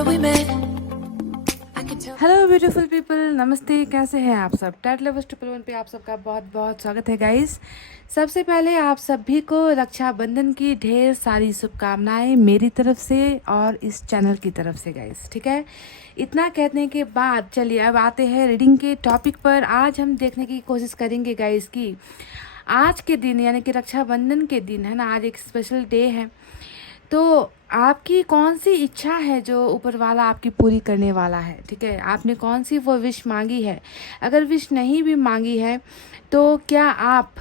remember we met. I can tell. Hello beautiful people, नमस्ते। कैसे हैं आप सब? टैट लवर्स 111 पे आप सबका बहुत बहुत स्वागत है गाइस। सबसे पहले आप सभी को रक्षाबंधन की ढेर सारी शुभकामनाएं मेरी तरफ से और इस चैनल की तरफ से गाइस, ठीक है। इतना कहने के बाद चलिए अब आते हैं रीडिंग के टॉपिक पर। आज हम देखने की कोशिश करेंगे गाइस कि आज के दिन यानी कि रक्षाबंधन के दिन है ना, आज एक स्पेशल डे है, तो आपकी कौन सी इच्छा है जो ऊपर वाला आपकी पूरी करने वाला है, ठीक है। आपने कौन सी वो विश मांगी है। अगर विश नहीं भी मांगी है तो क्या आप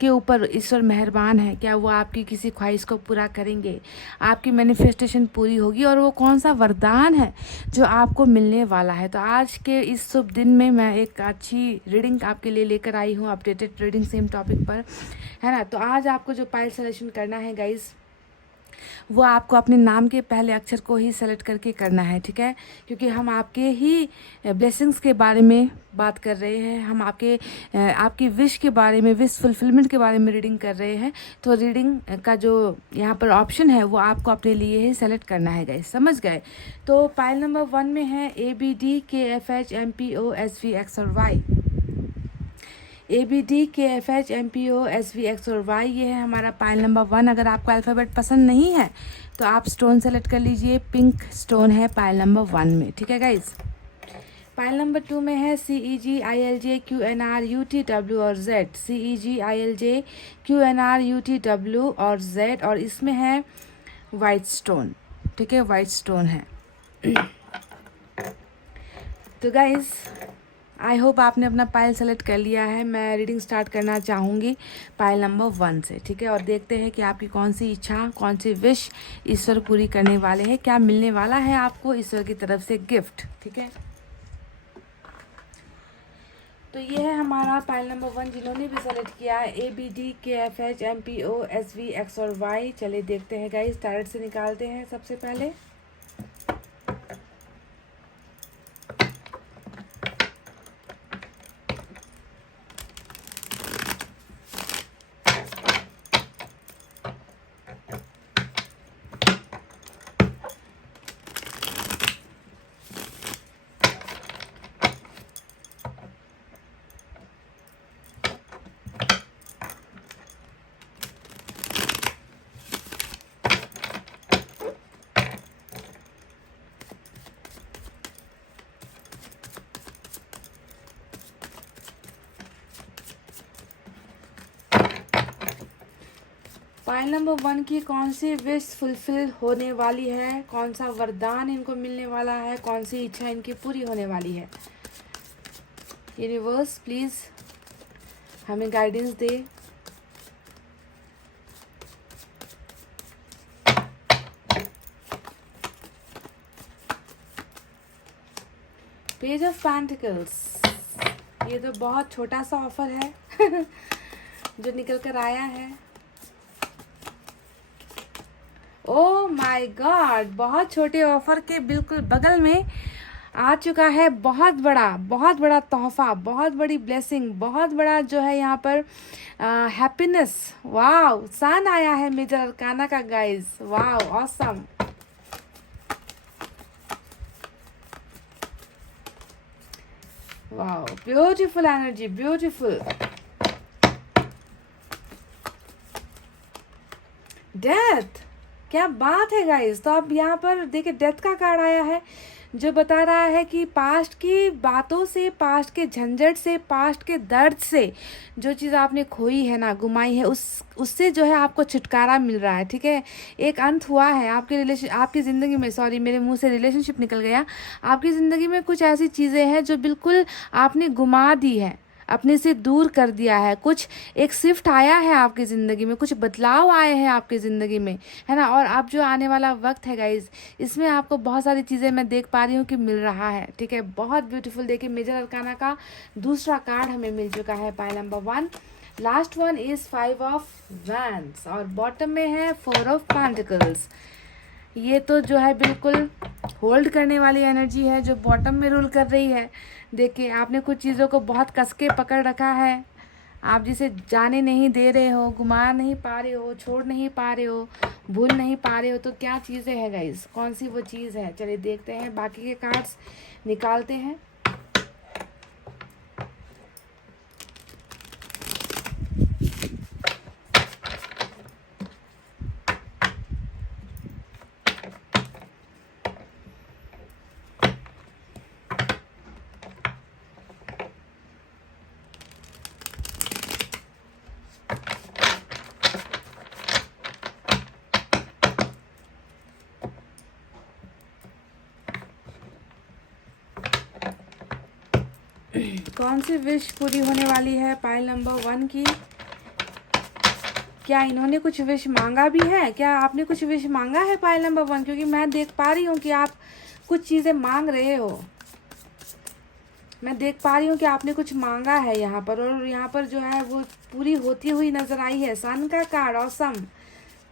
के ऊपर ईश्वर मेहरबान है, क्या वो आपकी किसी ख्वाहिश को पूरा करेंगे, आपकी मैनिफेस्टेशन पूरी होगी, और वो कौन सा वरदान है जो आपको मिलने वाला है। तो आज के इस शुभ दिन में मैं एक अच्छी रीडिंग आपके लिए लेकर आई हूँ, अपडेटेड रीडिंग सेम टॉपिक पर, है ना। तो आज आपको जो पाइल सेलेक्शन करना है गाइज, वो आपको अपने नाम के पहले अक्षर को ही सेलेक्ट करके करना है, ठीक है। क्योंकि हम आपके ही ब्लेसिंग्स के बारे में बात कर रहे हैं, हम आपकी विश के बारे में, विश फुलफिलमेंट के बारे में रीडिंग कर रहे हैं। तो रीडिंग का जो यहाँ पर ऑप्शन है वो आपको अपने लिए ही सेलेक्ट करना है गाइस, समझ गए। तो पाइल नंबर 1 में है ABDKFHMPOSVXOR Y। ABDKFHMPOSVXOR Y, ये है हमारा पाइल नंबर 1। अगर आपको अल्फ़ाबेट पसंद नहीं है तो आप स्टोन सेलेक्ट कर लीजिए, पिंक स्टोन है पाइल नंबर 1 में, ठीक है गाइज। पाइल नंबर 2 में है CEGILJQNRUTW और Z, CEGILJQNRUTW और Z, और इसमें है वाइट स्टोन, ठीक है, वाइट स्टोन है। तो गाइज आई होप आपने अपना पाइल सेलेक्ट कर लिया है। मैं रीडिंग स्टार्ट करना चाहूँगी पाइल नंबर 1 से, ठीक है। और देखते हैं कि आपकी कौन सी इच्छा, कौन सी विश ईश्वर पूरी करने वाले हैं, क्या मिलने वाला है आपको ईश्वर की तरफ से गिफ्ट, ठीक है। तो ये है हमारा पाइल नंबर 1, जिन्होंने भी सेलेक्ट किया है ABDKFHMPOSVXOR Y। चलिए देखते हैं गाइस, टारट से निकालते हैं सबसे पहले। पाइल नंबर 1 की कौन सी विश फुलफिल होने वाली है, कौन सा वरदान इनको मिलने वाला है, कौन सी इच्छा इनकी पूरी होने वाली है। यूनिवर्स प्लीज हमें guidance they. Page of pentacles, ये तो बहुत छोटा सा ऑफर है जो निकल कर आया है। ओह माय गॉड, बहुत छोटे ऑफर के बिल्कुल बगल में आ चुका है बहुत बड़ा तोहफा, बहुत बड़ी ब्लेसिंग, बहुत बड़ा जो है यहाँ पर हैप्पीनेस। वाव, सन आया है मेजर अरकाना का गाइस, वाव ऑसम। वाव, ब्यूटीफुल एनर्जी, ब्यूटीफुल। डेथ, क्या बात है गाइस। तो अब यहाँ पर देखिए डेथ का कार्ड आया है, जो बता रहा है कि पास्ट की बातों से, पास्ट के झंझट से, पास्ट के दर्द से, जो चीज़ आपने खोई है ना, गुमाई है, उससे जो है आपको छुटकारा मिल रहा है, ठीक है। एक अंत हुआ है आपकी ज़िंदगी में, सॉरी मेरे मुंह से रिलेशनशिप निकल गया। आपकी ज़िंदगी में कुछ ऐसी चीज़ें हैं जो बिल्कुल आपने गुमा दी है, अपने से दूर कर दिया है। कुछ एक शिफ्ट आया है आपकी ज़िंदगी में, कुछ बदलाव आए हैं आपकी ज़िंदगी में, है ना। और अब जो आने वाला वक्त है गाइज, इसमें आपको बहुत सारी चीज़ें मैं देख पा रही हूँ कि मिल रहा है, ठीक है। बहुत ब्यूटीफुल। देखिए मेजर अरकाना का दूसरा कार्ड हमें मिल चुका है, pile number 1। Last one is 5 of wands और बॉटम में है 4 ऑफ पेंटिकल्स। ये तो जो है बिल्कुल होल्ड करने वाली एनर्जी है जो बॉटम में रूल कर रही है। देखिए आपने कुछ चीज़ों को बहुत कस के पकड़ रखा है, आप जिसे जाने नहीं दे रहे हो, घुमा नहीं पा रहे हो, छोड़ नहीं पा रहे हो, भूल नहीं पा रहे हो, तो क्या चीज़ें हैं गाइस, कौन सी वो चीज़ है? चलिए देखते हैं, बाकी के कार्ड्स निकालते हैं। कौन सी विश पूरी होने वाली है पाइल नंबर 1 की? क्या इन्होंने कुछ विश मांगा भी है? क्या आपने कुछ विश मांगा है पाइल नंबर 1? क्योंकि मैं देख पा रही हूँ कि आप कुछ चीज़ें मांग रहे हो। मैं देख पा रही हूँ कि आपने कुछ मांगा है यहाँ पर, और यहाँ पर जो है वो पूरी होती हुई नजर आई है। सन का card awesome,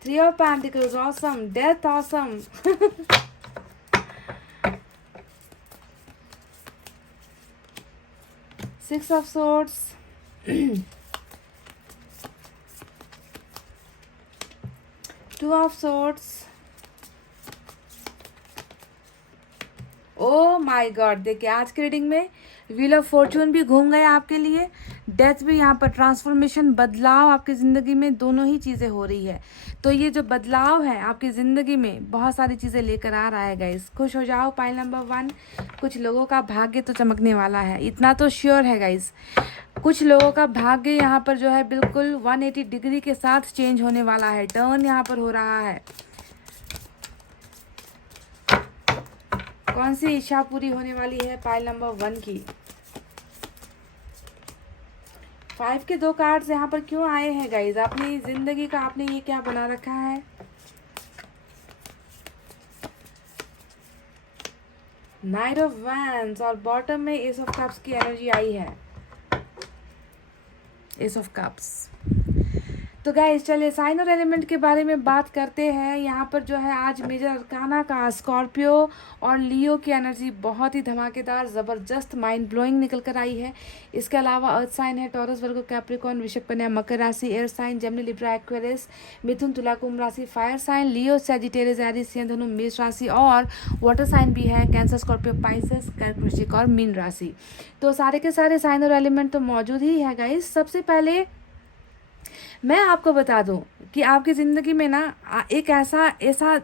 3 of pentacles awesome, death awesome, 6 of swords, 2 of swords. Oh my God, देखिए आज की रीडिंग में व्हील ऑफ फॉर्चून भी घूम गए आपके लिए, डेथ भी यहाँ पर, ट्रांसफॉर्मेशन, बदलाव आपकी ज़िंदगी में, दोनों ही चीज़ें हो रही है। तो ये जो बदलाव है आपकी ज़िंदगी में बहुत सारी चीज़ें लेकर आ रहा है गाइस। खुश हो जाओ पाइल नंबर 1। कुछ लोगों का भाग्य तो चमकने वाला है, इतना तो श्योर है गाइस। कुछ लोगों का भाग्य यहाँ पर जो है बिल्कुल 180 डिग्री के साथ चेंज होने वाला है, टर्न यहाँ पर हो रहा है। कौन सी इच्छा पूरी होने वाली है पाइल नंबर 1 की? 5 के 2 कार्ड्स यहाँ पर क्यों आए हैं गाइज? अपनी जिंदगी का आपने ये क्या बना रखा है? नाइट ऑफ वैंड्स, और बॉटम में एस ऑफ कप्स की एनर्जी आई है, एस ऑफ कप्स। तो गाइस चलिए साइन और एलिमेंट के बारे में बात करते हैं। यहाँ पर जो है आज मेजर अरकाना का स्कॉर्पियो और लियो की एनर्जी बहुत ही धमाकेदार, ज़बरदस्त, माइंड ब्लोइंग निकल कर आई है। इसके अलावा अर्थ साइन है टॉरस, वर्गो, कैप्रिकॉर्न, वृषभ, कन्या, मकर राशि, air sign Gemini, Libra, Aquarius, मिथुन, तुला, कुंभ राशि, fire sign Leo, Sagittarius, Aries, सिंह, धनु, मेष राशि, और वाटर साइन भी है कैंसर, स्कॉर्पियो, पाइसेस, कर्क, वृश्चिक और मीन राशि। तो सारे के सारे साइन और एलिमेंट तो मौजूद ही है गाइस। सबसे पहले मैं आपको बता दूं कि आपकी ज़िंदगी में ना एक ऐसा ऐसा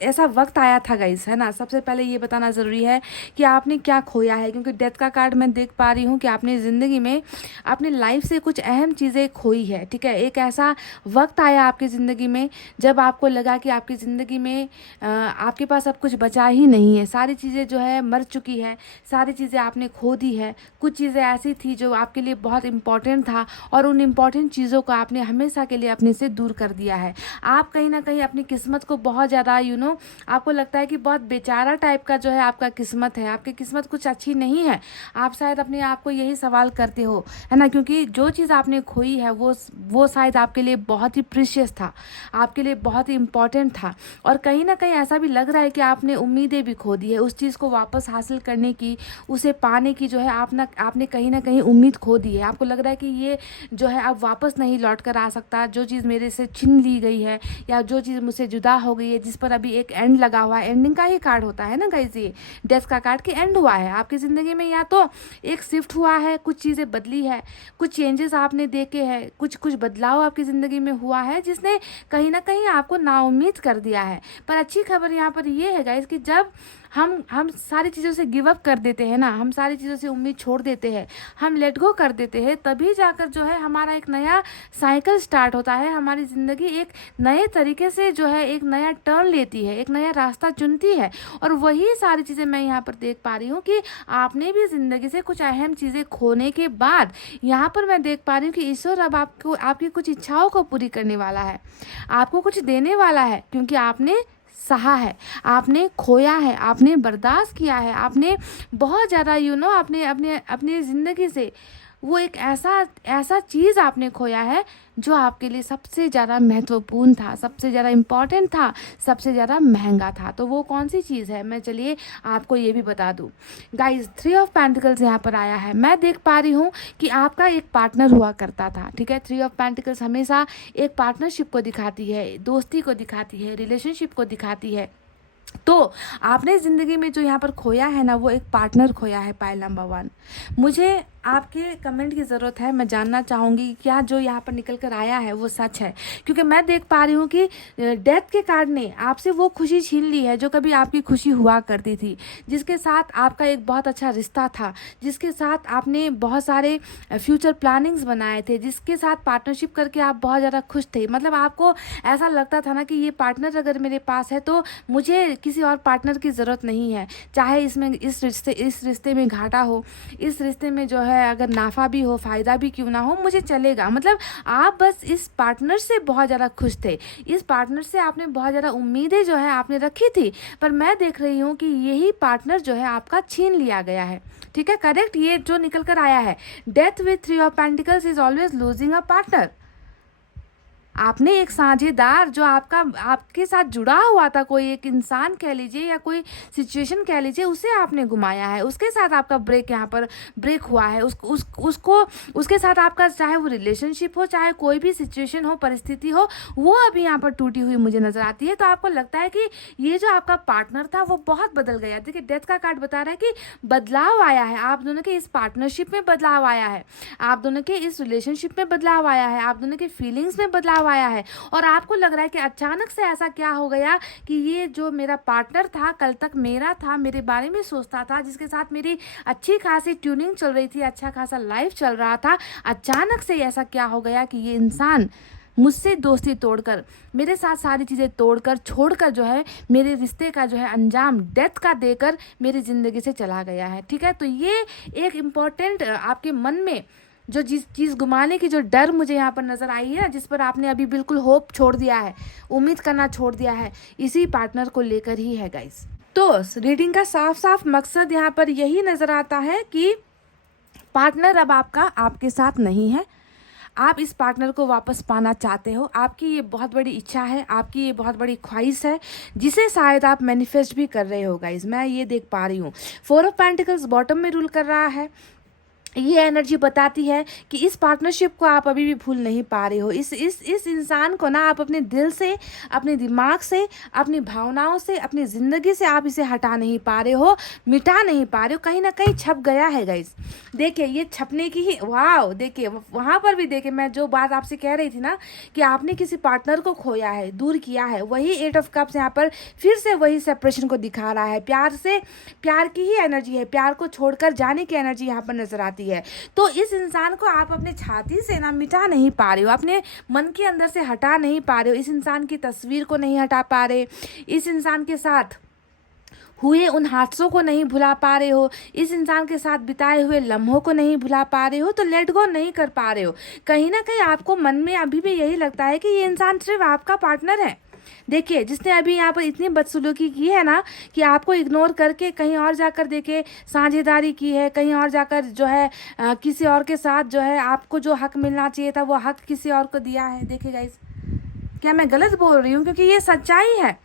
ऐसा वक्त आया था गाइस, है ना। सबसे पहले ये बताना ज़रूरी है कि आपने क्या खोया है, क्योंकि डेथ का कार्ड मैं देख पा रही हूँ कि आपने ज़िंदगी में अपनी लाइफ से कुछ अहम चीज़ें खोई है, ठीक है। एक ऐसा वक्त आया आपकी ज़िंदगी में जब आपको लगा कि आपकी ज़िंदगी में आपके पास अब कुछ बचा ही नहीं है, सारी चीज़ें जो है मर चुकी है, सारी चीज़ें आपने खो दी है। कुछ चीज़ें ऐसी थी जो आपके लिए बहुत इंपॉर्टेंट था, और उन इम्पॉर्टेंट चीज़ों को आपने हमेशा के लिए अपने से दूर कर दिया है। आप कहीं ना कहीं अपनी किस्मत को बहुत ज़्यादा आपको लगता है कि बहुत बेचारा टाइप का जो है आपका किस्मत है, आपकी किस्मत कुछ अच्छी नहीं है। आप शायद अपने आप को यही सवाल करते हो, है ना, क्योंकि जो चीज़ आपने खोई है वो शायद आपके लिए बहुत ही प्रीशियस था, आपके लिए बहुत ही इम्पॉर्टेंट था। और कहीं ना कहीं ऐसा भी लग रहा है कि आपने उम्मीदें भी खो दी है उस चीज़ को वापस हासिल करने की, उसे पाने की जो है आपने कहीं ना कहीं उम्मीद खो दी है। आपको लग रहा है कि ये जो है अब वापस नहीं लौट कर आ सकता, जो चीज़ मेरे से छीन ली गई है, या जो चीज़ मुझसे जुदा हो गई है, जिस पर अभी एक एंड लगा हुआ है। एंडिंग का ही कार्ड होता है ना गाइस, ये डेथ का कार्ड की एंड हुआ है आपकी ज़िंदगी में, या तो एक शिफ्ट हुआ है, कुछ चीज़ें बदली है, कुछ चेंजेस आपने देखे हैं, कुछ बदलाव आपकी ज़िंदगी में हुआ है जिसने कहीं ना कहीं आपको नाउम्मीद कर दिया है। पर अच्छी खबर यहाँ पर ये है गाइस कि जब हम सारी चीज़ों से गिव अप कर देते हैं ना, हम सारी चीज़ों से उम्मीद छोड़ देते हैं, हम लेट गो कर देते हैं, तभी जाकर जो है हमारा एक नया साइकिल स्टार्ट होता है। हमारी ज़िंदगी एक नए तरीके से जो है एक नया टर्न लेती है, एक नया रास्ता चुनती है। और वही सारी चीज़ें मैं यहाँ पर देख पा रही हूँ कि आपने भी ज़िंदगी से कुछ अहम चीज़ें खोने के बाद यहाँ पर मैं देख पा रही हूँ कि ईश्वर अब आपको आपकी कुछ इच्छाओं को पूरी करने वाला है, आपको कुछ देने वाला है, क्योंकि आपने सहा है, आपने खोया है, आपने बर्दाश्त किया है, आपने बहुत ज़्यादा आपने अपने ज़िंदगी से वो एक ऐसा ऐसा चीज़ आपने खोया है जो आपके लिए सबसे ज़्यादा महत्वपूर्ण था, सबसे ज़्यादा इम्पॉर्टेंट था, सबसे ज़्यादा महंगा था। तो वो कौन सी चीज़ है, मैं चलिए आपको ये भी बता दूँ। गाइज, 3 ऑफ पेंटिकल्स यहाँ पर आया है। मैं देख पा रही हूँ कि आपका एक पार्टनर हुआ करता था, ठीक है। 3 ऑफ पेंटिकल्स हमेशा एक पार्टनरशिप को दिखाती है, दोस्ती को दिखाती है, रिलेशनशिप को दिखाती है। तो आपने ज़िंदगी में जो यहाँ पर खोया है ना, वो एक पार्टनर खोया है, पाइल नंबर 1। मुझे आपके कमेंट की ज़रूरत है। मैं जानना चाहूँगी क्या जो यहाँ पर निकल कर आया है वो सच है, क्योंकि मैं देख पा रही हूँ कि डेथ के कार्ड ने आपसे वो खुशी छीन ली है जो कभी आपकी खुशी हुआ करती थी, जिसके साथ आपका एक बहुत अच्छा रिश्ता था, जिसके साथ आपने बहुत सारे फ्यूचर प्लानिंग्स बनाए थे, जिसके साथ पार्टनरशिप करके आप बहुत ज़्यादा खुश थे। मतलब आपको ऐसा लगता था ना कि ये पार्टनर अगर मेरे पास है तो मुझे किसी और पार्टनर की ज़रूरत नहीं है, चाहे इस रिश्ते में घाटा हो, इस रिश्ते में जो है अगर नाफा भी हो, फ़ायदा भी क्यों ना हो, मुझे चलेगा। मतलब आप बस इस पार्टनर से बहुत ज़्यादा खुश थे, इस पार्टनर से आपने बहुत ज़्यादा उम्मीदें जो है आपने रखी थी, पर मैं देख रही हूँ कि यही पार्टनर जो है आपका छीन लिया गया है, ठीक है। करेक्ट, ये जो निकल कर आया है, death with 3 of pentacles is always losing a partner. आपने एक साझेदार जो आपके साथ जुड़ा हुआ था, कोई एक इंसान कह लीजिए या कोई सिचुएशन कह लीजिए, उसे आपने गुमाया है, उसके साथ आपका ब्रेक यहाँ पर ब्रेक हुआ है। उसको उसके साथ आपका चाहे वो रिलेशनशिप हो, चाहे कोई भी सिचुएशन हो, परिस्थिति हो, वो अभी यहाँ पर टूटी हुई मुझे नजर आती है। तो आपको लगता है कि ये जो आपका पार्टनर था वो बहुत बदल गया। देखिए, डेथ का कार्ड बता रहा है कि बदलाव आया है, आप दोनों के इस पार्टनरशिप में बदलाव आया है, आप दोनों के इस रिलेशनशिप में बदलाव आया है, आप दोनों के फीलिंग्स में बदलाव आया है। और आपको लग रहा है कि अचानक से ऐसा क्या हो गया कि ये जो मेरा पार्टनर था, कल तक मेरा था, मेरे बारे में सोचता था, जिसके साथ मेरी अच्छी खासी ट्यूनिंग चल रही थी, अच्छा खासा लाइफ चल रहा था, अचानक से ऐसा क्या हो गया कि ये इंसान मुझसे दोस्ती तोड़कर, मेरे साथ सारी चीज़ें तोड़कर, छोड़कर जो है मेरे रिश्ते का जो है अंजाम डेथ का देकर मेरी ज़िंदगी से चला गया है, ठीक है। तो ये एक इम्पॉर्टेंट आपके मन में जो जिस चीज़ गुमाने की जो डर मुझे यहाँ पर नज़र आई है, जिस पर आपने अभी बिल्कुल होप छोड़ दिया है, उम्मीद करना छोड़ दिया है, इसी पार्टनर को लेकर ही है गाइस। तो रीडिंग का साफ साफ मकसद यहाँ पर यही नज़र आता है कि पार्टनर अब आपका आपके साथ नहीं है, आप इस पार्टनर को वापस पाना चाहते हो, आपकी ये बहुत बड़ी इच्छा है, आपकी ये बहुत बड़ी ख्वाहिश है, जिसे शायद आप मैनिफेस्ट भी कर रहे हो गाइस। मैं ये देख पा रही हूँ 4 ऑफ पेंटिकल्स बॉटम में रूल कर रहा है। ये एनर्जी बताती है कि इस पार्टनरशिप को आप अभी भी भूल नहीं पा रहे हो। इस इंसान को ना आप अपने दिल से, अपने दिमाग से, अपनी भावनाओं से, अपनी ज़िंदगी से आप इसे हटा नहीं पा रहे हो, मिटा नहीं पा रहे हो, कहीं ना कहीं छप गया है गाइस। देखिए, ये छपने की ही वाव, देखिए वहाँ पर भी देखिए, मैं जो बात आपसे कह रही थी ना कि आपने किसी पार्टनर को खोया है, दूर किया है, वही 8 ऑफ कप्स यहाँ पर फिर से वही सेपरेशन को दिखा रहा है। प्यार की ही एनर्जी है, प्यार को छोड़कर जाने की एनर्जी यहाँ पर नजर आती है। तो इस इंसान को आप अपने छाती से ना मिटा नहीं पा रहे हो, अपने मन के अंदर से हटा नहीं पा रहे हो, इस इंसान की तस्वीर को नहीं हटा पा रहे, इस इंसान के साथ हुए उन हादसों को नहीं भुला पा रहे हो, इस इंसान के साथ बिताए हुए लम्हों को नहीं भुला पा रहे हो, तो लेट गो नहीं कर पा रहे हो। कहीं ना कहीं आपको मन में अभी भी यही लगता है कि ये इंसान सिर्फ आपका पार्टनर है। देखिए, जिसने अभी यहाँ पर इतनी बदसलूकी की है ना कि आपको इग्नोर करके कहीं और जाकर देखे साझेदारी की है, कहीं और जाकर जो है किसी और के साथ जो है आपको जो हक मिलना चाहिए था वो हक किसी और को दिया है। देखिए गाइस, क्या मैं गलत बोल रही हूँ? क्योंकि ये सच्चाई है।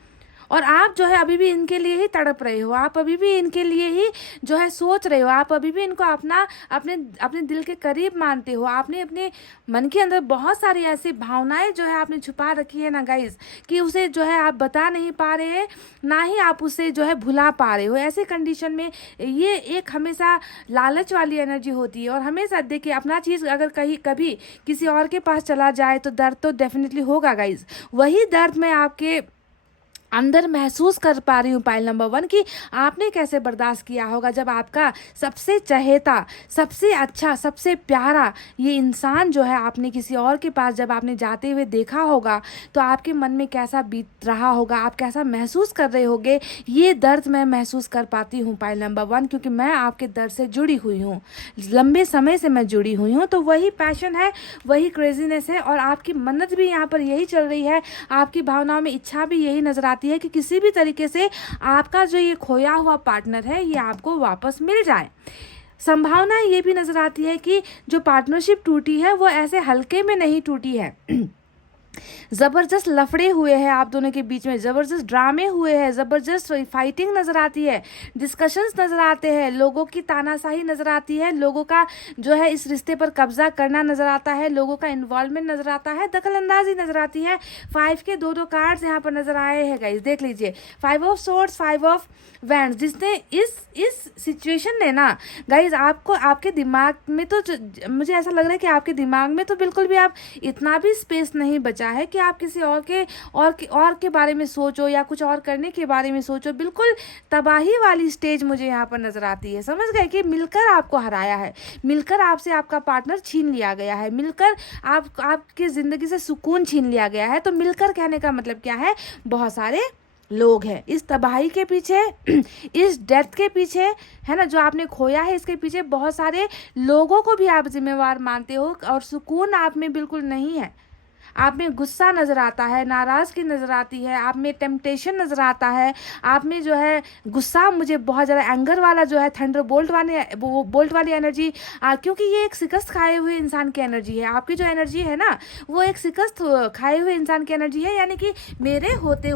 और आप जो है अभी भी इनके लिए ही तड़प रहे हो, आप अभी भी इनके लिए ही जो है सोच रहे हो, आप अभी भी इनको अपने दिल के करीब मानते हो। आपने अपने मन के अंदर बहुत सारी ऐसी भावनाएं जो है आपने छुपा रखी है ना गाइस, कि उसे जो है आप बता नहीं पा रहे हैं, ना ही आप उसे जो है भुला पा रहे हो। ऐसे कंडीशन में ये एक हमेशा लालच वाली एनर्जी होती है। और हमेशा देखिए, अपना चीज़ अगर कभी किसी और के पास चला जाए तो दर्द तो डेफिनेटली होगा गाइस। वही दर्द में आपके अंदर महसूस कर पा रही हूँ पाइल नंबर 1 कि आपने कैसे बर्दाश्त किया होगा जब आपका सबसे चहेता, सबसे अच्छा, सबसे प्यारा ये इंसान जो है आपने किसी और के पास जब आपने जाते हुए देखा होगा तो आपके मन में कैसा बीत रहा होगा, आप कैसा महसूस कर रहे होगे। ये दर्द मैं महसूस कर पाती हूँ पाइल नंबर 1, क्योंकि मैं आपके दर्द से जुड़ी हुई हूँ, लंबे समय से मैं जुड़ी हुई हूँ। तो वही पैशन है, वही क्रेजीनेस है, और आपकी मन्नत भी यहाँ पर यही चल रही है, आपकी भावनाओं में इच्छा भी यही नजर आती है कि किसी भी तरीके से आपका जो ये खोया हुआ पार्टनर है ये आपको वापस मिल जाए। संभावना ये भी नज़र आती है कि जो पार्टनरशिप टूटी है वो ऐसे हल्के में नहीं टूटी है। ज़बरदस्त लफड़े हुए हैं आप दोनों के बीच में, ज़बरदस्त ड्रामे हुए हैं, ज़बरदस्त फाइटिंग नज़र आती है, डिस्कशंस नज़र आते हैं, लोगों की तानाशाही नज़र आती है, लोगों का जो है इस रिश्ते पर कब्जा करना नज़र आता है, लोगों का इन्वॉल्वमेंट नज़र आता है, दखलंदाजी नज़र आती है। 5 के दो कार्ड्स यहाँ पर नज़र आए हैं गाइस, देख लीजिए, 5 ऑफ सोर्ड्स, 5 ऑफ वैंड्स, जिसने इस सिचुएशन ने ना गाइज आपको आपके दिमाग में तो मुझे ऐसा लग रहा है कि आपके दिमाग में तो बिल्कुल भी आप इतना भी स्पेस नहीं बचा है कि आप किसी और के बारे में सोचो या कुछ और करने के बारे में सोचो। बिल्कुल तबाही वाली स्टेज मुझे यहाँ पर नज़र आती है। समझ गए कि मिलकर आपको हराया है, मिलकर आपसे आपका पार्टनर छीन लिया गया है, मिलकर आपकी ज़िंदगी से सुकून छीन लिया गया है। तो मिलकर कहने का मतलब क्या है, बहुत सारे लोग हैं इस तबाही के पीछे, इस डेथ के पीछे, है ना, जो आपने खोया है इसके पीछे बहुत सारे लोगों को भी आप जिम्मेवार मानते हो। और सुकून आप में बिल्कुल नहीं है, आप में गुस्सा नज़र आता है, नाराज़गी नज़र आती है, आप में टेम्पटेशन नज़र आता है, आप में जो है गुस्सा, मुझे बहुत ज़्यादा एंगर वाला जो है थंडर बोल्ट वाली एनर्जी, क्योंकि ये एक शिकस्त खाए हुए इंसान की एनर्जी है। आपकी जो एनर्जी है ना वो एक शिकस्त खाए हुए इंसान की एनर्जी है, यानी कि मेरे होते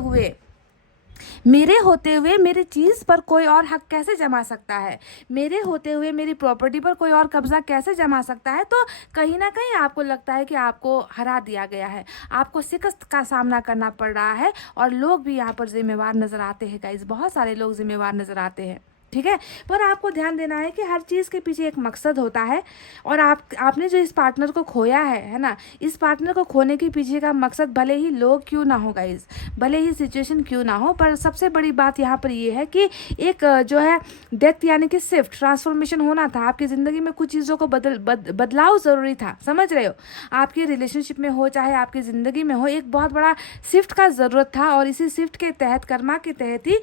हुए मेरे चीज़ पर कोई और हक कैसे जमा सकता है, मेरे होते हुए मेरी प्रॉपर्टी पर कोई और कब्जा कैसे जमा सकता है। तो कहीं ना कहीं आपको लगता है कि आपको हरा दिया गया है, आपको शिकस्त का सामना करना पड़ रहा है, और लोग भी यहाँ पर जिम्मेवार नज़र आते हैं गाइस, बहुत सारे लोग जिम्मेवार नज़र आते हैं, ठीक है। पर आपको ध्यान देना है कि हर चीज़ के पीछे एक मकसद होता है, और आपने जो इस पार्टनर को खोया है ना, इस पार्टनर को खोने के पीछे का मकसद भले ही लोग क्यों ना हो गाइज, भले ही सिचुएशन क्यों ना हो, पर सबसे बड़ी बात यहाँ पर ये है कि एक जो है डेथ यानी कि शिफ्ट, ट्रांसफॉर्मेशन होना था आपकी ज़िंदगी में, कुछ चीज़ों को बदलाव ज़रूरी था। समझ रहे हो, आपके रिलेशनशिप में हो चाहे आपकी ज़िंदगी में हो, एक बहुत बड़ा शिफ्ट का ज़रूरत था, और इसी शिफ्ट के तहत, कर्मा के तहत ही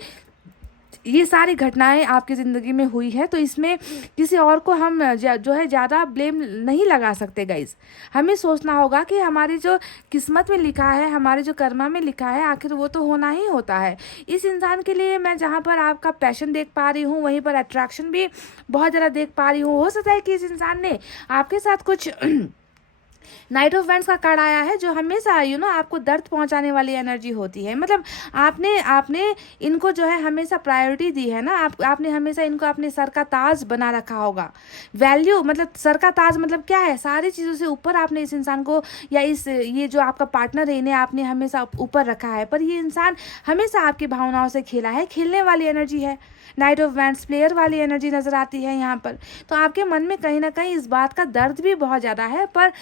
ये सारी घटनाएं आपकी ज़िंदगी में हुई है। तो इसमें किसी और को हम जो है ज़्यादा ब्लेम नहीं लगा सकते गाइज। हमें सोचना होगा कि हमारी जो किस्मत में लिखा है, हमारे जो कर्मा में लिखा है, आखिर वो तो होना ही होता है। इस इंसान के लिए मैं जहाँ पर आपका पैशन देख पा रही हूँ, वहीं पर अट्रैक्शन भी बहुत ज़्यादा देख पा रही हूँ। हो सकता है कि इस इंसान ने आपके साथ कुछ नाइट ऑफ वैंड्स का कार्ड आया है, जो हमेशा आपको दर्द पहुंचाने वाली एनर्जी होती है। मतलब आपने इनको जो है हमेशा प्रायोरिटी दी है ना, आपने हमेशा इनको अपने सर का ताज बना रखा होगा। वैल्यू मतलब सर का ताज मतलब क्या है, सारी चीज़ों से ऊपर आपने इस इंसान को, या ये जो आपका पार्टनर है इन्हें आपने हमेशा ऊपर रखा है। पर ये इंसान हमेशा आपकी भावनाओं से खेला है, खेलने वाली एनर्जी है। नाइट ऑफ वैंड्स प्लेयर वाली एनर्जी नज़र आती है यहाँ पर। तो आपके मन में कहीं ना कहीं इस बात का दर्द भी बहुत ज़्यादा है, पर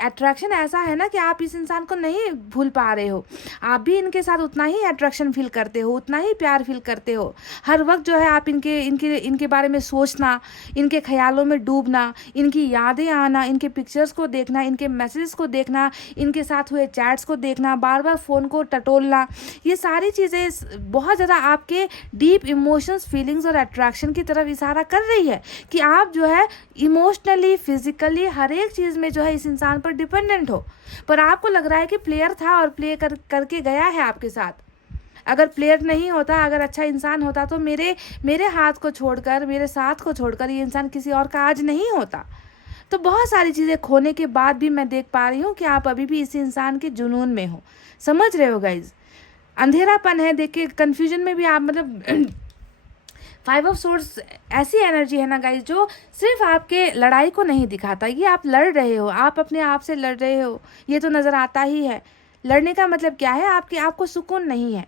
अट्रैक्शन ऐसा है ना कि आप इस इंसान को नहीं भूल पा रहे हो। आप भी इनके साथ उतना ही अट्रैक्शन फील करते हो, उतना ही प्यार फील करते हो। हर वक्त जो है आप इनके बारे में सोचना, इनके ख्यालों में डूबना, इनकी यादें आना, इनके पिक्चर्स को देखना, इनके मैसेजेस को देखना, इनके साथ हुए चैट्स को देखना, बार बार फ़ोन को टटोलना, ये सारी चीज़ें बहुत ज़्यादा आपके डीप इमोशंस, फीलिंग्स और अट्रैक्शन की तरफ इशारा कर रही है कि आप जो है इमोशनली, फिजिकली, हर एक चीज़ में जो है इस इंसान पर डिपेंडेंट हो। पर आपको लग रहा है कि प्लेयर था और प्ले करके गया है आपके साथ। अगर प्लेयर नहीं होता, अगर अच्छा इंसान होता, तो मेरे हाथ को छोड़कर, मेरे साथ को छोड़कर ये इंसान किसी और का आज नहीं होता। तो बहुत सारी चीज़ें खोने के बाद भी मैं देख पा रही हूँ कि आप अभी भी इस इंसान के जुनून में हो। समझ रहे हो गाइज, अंधेरापन है, देख के कन्फ्यूजन में भी आप, मतलब 5 ऑफ सोर्ड्स ऐसी एनर्जी है ना गाइज, जो सिर्फ आपके लड़ाई को नहीं दिखाता। ये आप लड़ रहे हो, आप अपने आप से लड़ रहे हो, ये तो नज़र आता ही है। लड़ने का मतलब क्या है, आपको सुकून नहीं है,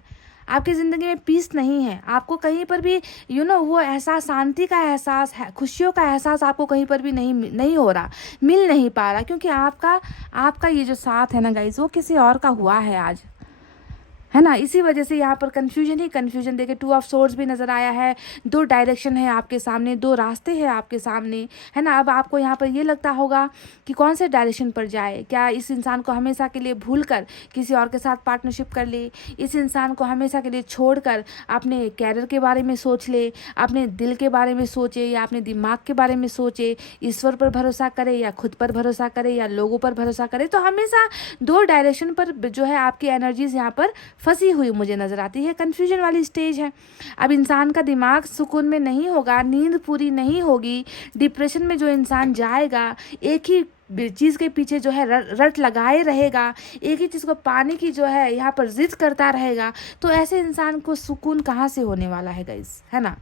आपकी ज़िंदगी में पीस नहीं है, आपको कहीं पर भी वो एहसास, शांति का एहसास है, खुशियों का एहसास आपको कहीं पर भी नहीं हो रहा, मिल नहीं पा रहा, क्योंकि आपका ये जो साथ है ना गाइज, वो किसी और का हुआ है आज, है ना। इसी वजह से यहाँ पर कन्फ्यूजन ही कन्फ्यूजन। देखिए 2 ऑफ सोर्ड्स भी नज़र आया है, 2 डायरेक्शन है आपके सामने, 2 रास्ते हैं आपके सामने, है ना। अब आपको यहाँ पर ये लगता होगा कि कौन से डायरेक्शन पर जाए, क्या इस इंसान को हमेशा के लिए भूल कर किसी और के साथ पार्टनरशिप कर ले, इस इंसान को हमेशा के लिए छोड़ कर अपने कैरियर के बारे में सोच ले, अपने दिल के बारे में सोचे, या अपने दिमाग के बारे में सोचे, ईश्वर पर भरोसा करे, या खुद पर भरोसा करे, या लोगों पर भरोसा करे। तो हमेशा 2 डायरेक्शन पर जो है आपकी एनर्जीज यहाँ पर फंसी हुई मुझे नज़र आती है, कन्फ्यूजन वाली स्टेज है। अब इंसान का दिमाग सुकून में नहीं होगा, नींद पूरी नहीं होगी, डिप्रेशन में जो इंसान जाएगा, एक ही चीज़ के पीछे जो है रट लगाए रहेगा, एक ही चीज़ को पाने की जो है यहाँ पर जिद करता रहेगा, तो ऐसे इंसान को सुकून कहाँ से होने वाला है गाइस, है ना।